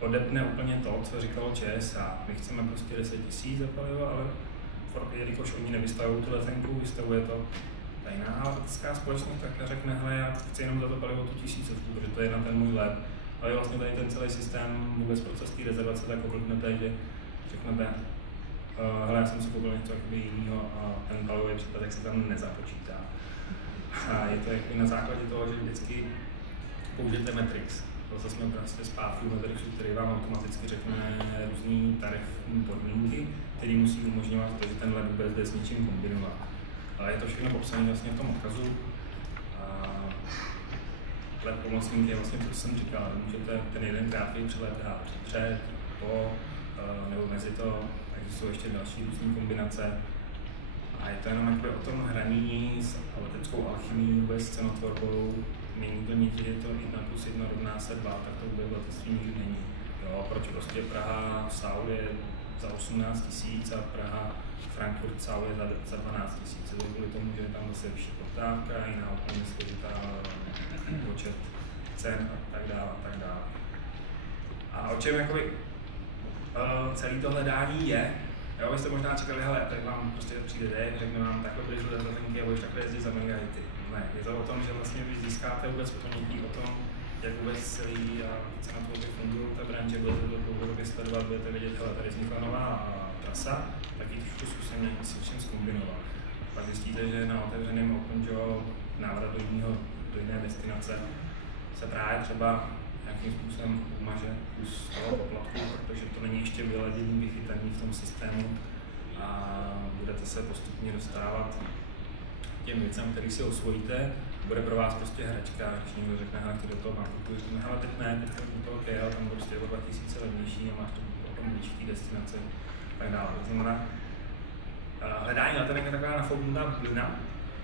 odepne úplně to, co říkalo ČSA. My chceme prostě 10 000 za palivo, ale jelikož oni nevystavují tu letenku, vystavuje to ta jiná letecká společnost, tak řekne, hele, já chci jenom za to palivo tu 1000, protože to je na ten můj let. Ale vlastně tady ten celý systém, vůbec proces té rezervace, tak oblíbnete, že řeknete, hele, já jsem si koupil něco jiného a ten palivový příplatek se tam nezapočítá. A je to jako na základě toho, že vždycky použijete Matrix. Zase jsme prostě zpátky v Matrixu, který vám automaticky řekne různý tarifní podmínky, který musí umožňovat to, že ten let vůbec jde s něčím kombinovat. Ale je to všechno popsané vlastně v tom odkazu. let pomocník je vlastně to, co jsem říkal. Můžete ten jeden krátký přelet dát před, po, nebo mezi to, existují ještě další různé kombinace. A je to jenom o tom hraní s leteckou alchymí, vůbec s cenotvorbou. Není to nikdy, je to 1 + 1 rovná se 2, tak to vůbec v letectví nikdy není. Jo, proč prostě Praha Saul je za 18 000 a Praha Frankfurt Saul je za 12 000. To je kvůli tomu, že je tam zase vyšší poptávka, jiná úplně složitá počet cen a tak dále a tak dále. A o čem jakoby celý to hledání je? Jo, vy jste možná čekali, hele, tady vám prostě přijde dech, řekne vám takhle budeš hledat letenky a budeš takhle jezdit za megahity. Ne, je to o tom, že vlastně vy získáte vůbec ponětí o tom, jak vůbec celý cenotvorby fungují ta branže, budete to dlouhodobě sledovat, budete vědět, hele, tady vznikla nová trasa, tak ji trošku zkusím s něčím zkombinovat. Pak zjistíte, že na otevřeném OpenJo návrat do jiné destinace se právě třeba nějakým způsobem umaže kus toho poplatku, protože to není ještě vyladění, vychytaní v tom systému a budete se postupně dostávat těm věcem, který si osvojíte. Bude pro vás prostě hračka, když někdo řekne, hele, ty do toho banku, řekne, hele, teď ne, teď do toho KL, tam prostě o 2000 levnější a máš to potom blíž té destinace, tak dále. To znamená, hledání letenek je taková nafouknutá bublina,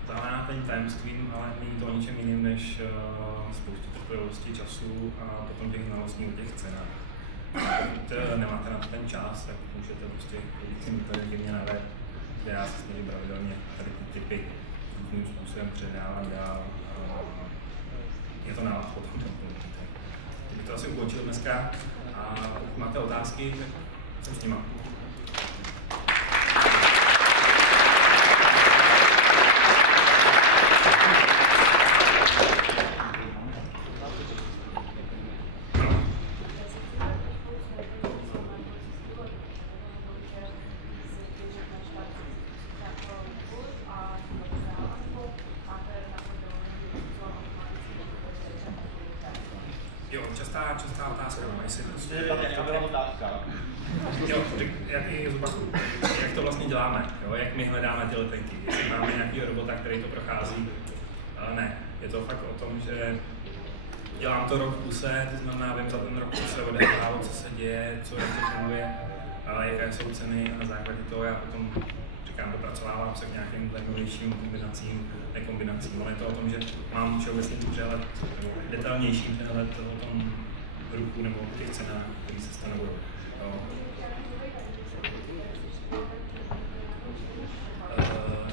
znamená ten tajemstvím, ale není to o ničem jiným než spoustu trpělivosti, času a potom těch znalostí o těch cenách. Pokud nemáte na ten čas, tak můžete prostě chodit si tady ke mně na web, kde já se snažím pravidelně tady ty typy různým způsobem předávat dál. Je to na vás potom. Kdybych to asi ukončil dneska a pokud máte otázky, tak jsem s nima. Častá otázka, jestli prostě... Jo, jak ji zopakuju. Jak to vlastně děláme, jo? Jak my hledáme ty letenky, jestli máme nějakého robota, který to prochází. Ne, je to fakt o tom, že dělám to rok v kuse, to znamená, vím za ten rok v kuse odehrávat, co se děje, co jak to funguje, jaké jsou ceny a na základě toho já potom říkám, dopracovávám se k nějakým zajímavějším kombinacím, nekombinacím, ale je to o tom, že mám všeobecný přehled, nebo detailnější přehled o tom ruchu nebo o těch cenách, které se stanovují.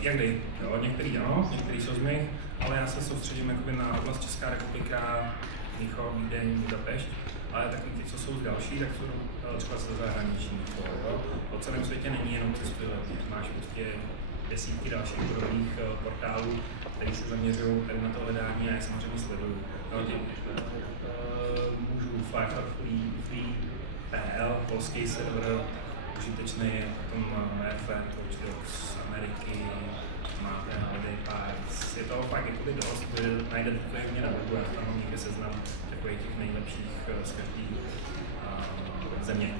Jakdy? Jo, některý ano, některý jsou z mých, ale já se soustředím na oblast Česká republika, Mnichov, Lídej, Budapešť, ale taky ty, co jsou z další, tak jsou třeba ze zahraničí. Po celém světě není jenom cestuje levně. Máš prostě desítky dalších podobných portálů, které se zaměřují tady na to hledání a já samozřejmě sleduju. Můžu Fly.pl, polský server, užitečný, potom z Ameriky, máte Holiday Parts, je toho fakt jakoby dost, najdete to jak mě na webu, já tam mám někde seznam takových těch nejlepších z každé země.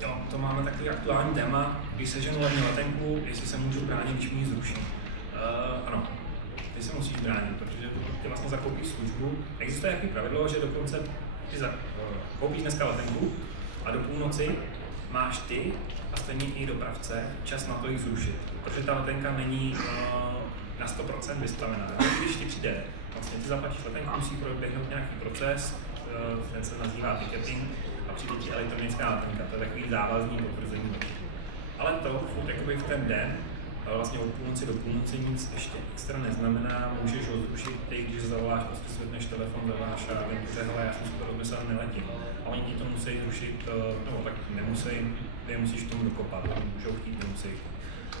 Jo, to máme takový aktuální téma, když seženu levně letenku, jestli se můžu bránit, když mi ji zruší. Ano, ty se musíš bránit, protože ty vlastně zakoupíš službu. Existuje jaký pravidlo, že dokonce ty koupíš dneska letenku a do půlnoci máš ty a stejně i dopravce čas na to ji zrušit, protože ta letenka není na 100% vystavená. Když ti přijde, vlastně ty zaplatíš letenku, musí proběhnout nějaký proces, ten se nazývá ticketing, a přijde ti elektronická letenka, to je takový závazný potvrzení. Ale to jakoby v ten den, vlastně od půlnoci do půlnoci nic ještě extra neznamená, můžeš ho zrušit ty, když zavoláš, prostě světneš telefon, zavoláš a agentuře, hele, já jsem si to rozmyslel, neletím. A oni ti to musí zrušit, no tak nemusí, ty musíš k tomu dokopat, můžou chtít, nemusí.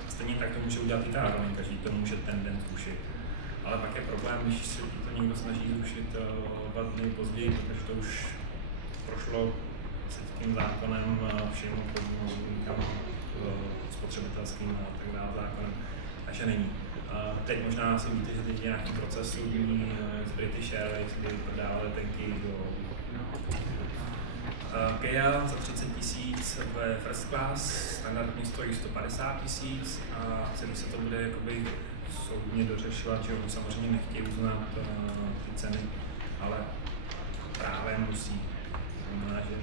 Stejně tak to může udělat i ta agentka, každý to může ten den zrušit. Ale pak je problém, když se to někdo snaží zrušit 2 dny později, protože to už prošlo s tím zákonem všem obchodním spotřebitelským a tak dále zákonem, takže není. Teď možná si víte, že teď je nějaký proces soudní z British Airways, kdy prodávali letenky do KL za 30 000 ve first class, standardně stojí 150 000 a celý se to bude jakoby soudně dořešovat, že oni samozřejmě nechtějí uznat ty ceny, ale právě musí. Znamená, že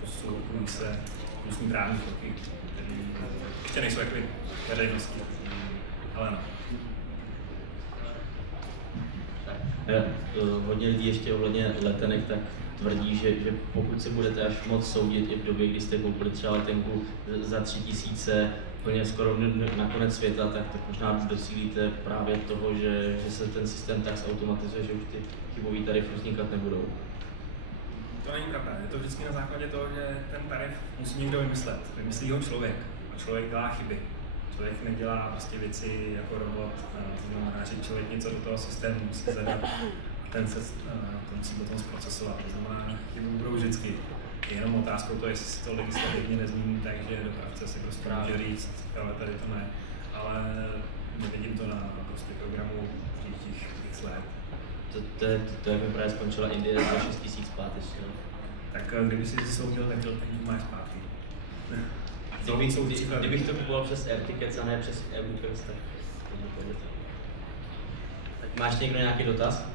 posouvají se různý právní kroky, které ještě nejsou jakoby veřejnosti, ale no. Hodně lidí ještě ohledně letenek tak tvrdí, že pokud se budete až moc soudit i v době, kdy jste koupili třeba letenku za 3 000, úplně skoro na konec světa, tak možná docílíte právě toho, že se ten systém tak zautomatizuje, že už ty chybový tarify vznikat nebudou. To není pravda, je to vždycky na základě toho, že ten tarif musí někdo vymyslet. Vymyslí ho člověk a člověk dělá chyby. Člověk nedělá prostě věci jako robot, to znamená, že člověk něco do toho systému musí zadat a ten musí potom zprocesovat. To znamená, že chyby budou vždycky. Je jenom otázkou to, jestli si to legislativně nezmění, takže dopravce si prostě může říct, ale tady to ne. Ale nevidím to na prostě programu těch x let. To jak mi právě skončila Indie za 6 000 zpátky. Tak kdyby si soudil, tak letenky máš zpátky. Kdybych to kupoval přes AirTickets a ne přes e-bookers, tak máš někdo nějaký dotaz?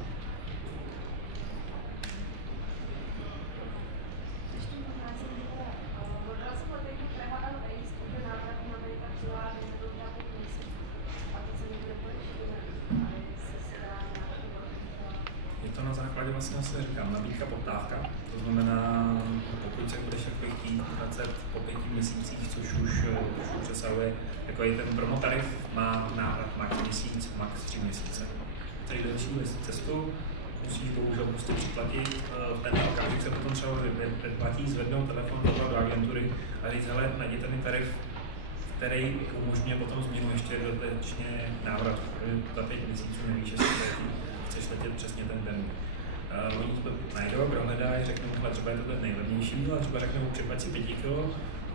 Je to na základě vlastně, se říkám, nabídka poptávka, to znamená, pokud se budeš chtít vracet po 5 měsících, což už přesahuje, takový ten promo tarif má návrat max měsíc, max 3 měsíce. Chceš další cestu, musíš bohužel prostě připlatit, ten okamžik se potom třeba předplatí, zvednou telefon do agentury a říct, hele, najděte mi tarif, který umožňuje potom změnu ještě dodatečně návrat, protože za 5 měsíců nevíš, jestli chceš letět přesně ten den. Oni to najdou, prohledají, řeknou, že třeba je to nejlevnější, ale třeba řeknou, připlať si 5 kg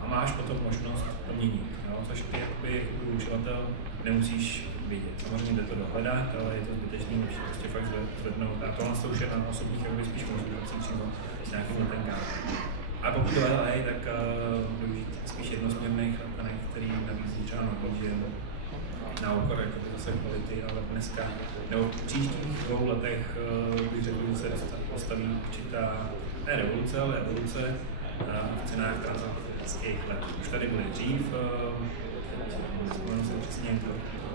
a máš potom možnost to měnit. Což ty jakoby uživatel nemusíš vidět. Samozřejmě jde to dohledat, ale je to zbytečný, lepší prostě fakt zvednout. A tohle to už je na osobních spíš konzultacích přímo s nějakým letenkám. A pokud to hledají, tak využít spíš jednosměrných letenek, který nabízí třeba Norwegian na úkor zase kvality, ale dneska, nebo v příštích 2 letech bych řekl, že se postaví určitá ne revoluce, ale evoluce v cenách transatlantických let. Už tady byly dřív, vzpomenu se přesně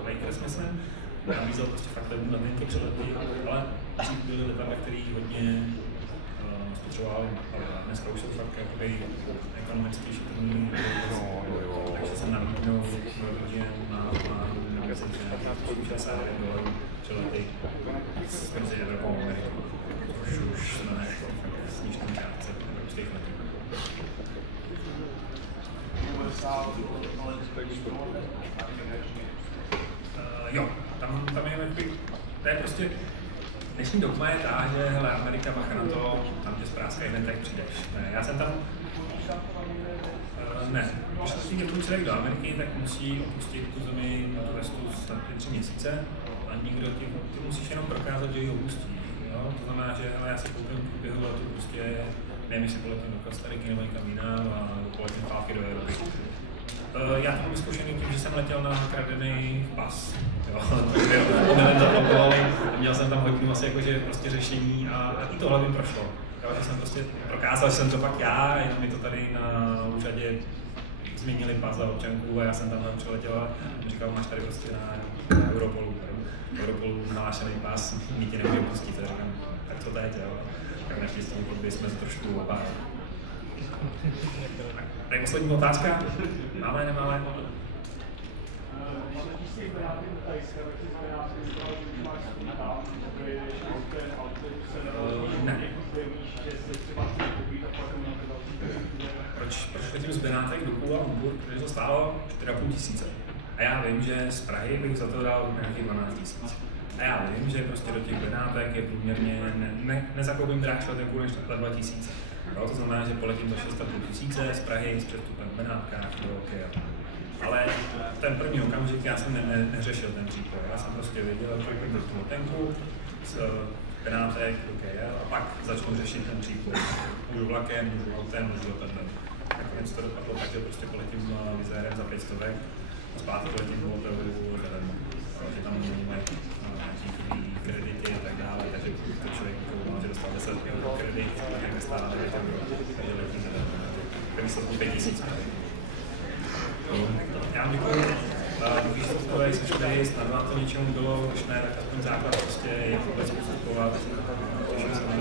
Lakers, myslím, nabízel prostě fakt levný letenky přelety, ale dřív byly letadla, které hodně spotřebovali, ale dneska už jsou fakt jakoby ekonomicky šetrný, takže se nabídnou hodně na $60 přelety mezi Evropou a Amerikou, což už na snížnou částce evropských letů. Jo, tam je to je prostě dnešní dogma je ta, že hele, Amerika bacha na to, tam tě zpráskají, jen tak přijdeš. Ne, já jsem tam ne, když se člověk do Ameriky, tak musí opustit tu zemi na tu vestu snad 3 měsíce a nikdo ty musíš jenom prokázat, že ji opustí. Jo? To znamená, že já si koupím v průběhu letu prostě, nevím, jestli poletím do Kostariky nebo někam jinam a poletím pálky do Evropy. Já to mám vyzkoušený tím, že jsem letěl na kradený pas. Takže oni zablokovali a měl jsem tam hodinu asi jakože prostě řešení a i tohle by prošlo. Jo, že jsem prostě prokázal, že jsem to pak já, jenom mi to tady na úřadě změnili pas za občanku a já jsem tam přiletěl a říkal, máš tady prostě na Europolu nahlášený pas, my tě nemůžeme pustit. A říkám, tak co teď, jo? Tak naštěstí, pokud jsme se trošku obávali. Tady poslední otázka. Máme, nemáme? Ne. Proč letím z Benátek do Kuala Lumpur? Protože to stálo 4 500. A já vím, že z Prahy bych za to dal nějakých 12 000. A já vím, že prostě do těch Benátek je průměrně, nezakoupím dráž letenku než na 2 000. Jo, to znamená, že poletím za 6 500 z Prahy s přestupem v Benátkách do Kyjeva. Ale ten první okamžik já jsem neřešil ten příklad. Já jsem prostě věděl, kolik bych tu letenku, Benátek, a pak začnu řešit ten příklad. Můžu vlakem, můžu autem, můžu letadlem. Nakonec to dopadlo tak, že prostě poletím vizérem za 500 a zpátky poletím do hotelu zadarmo. Takže tam máme nějaký kredity a tak dále, takže to člověk může dostat 10 € kredit, tak nestává 9 €, takže letím zadarmo. Takže se to 5000. Já vám děkuji. Díky, že jste tady sešli, snad vám to něčemu bylo, když ne, tak aspoň základ prostě, jak vůbec postupovat. Těším se na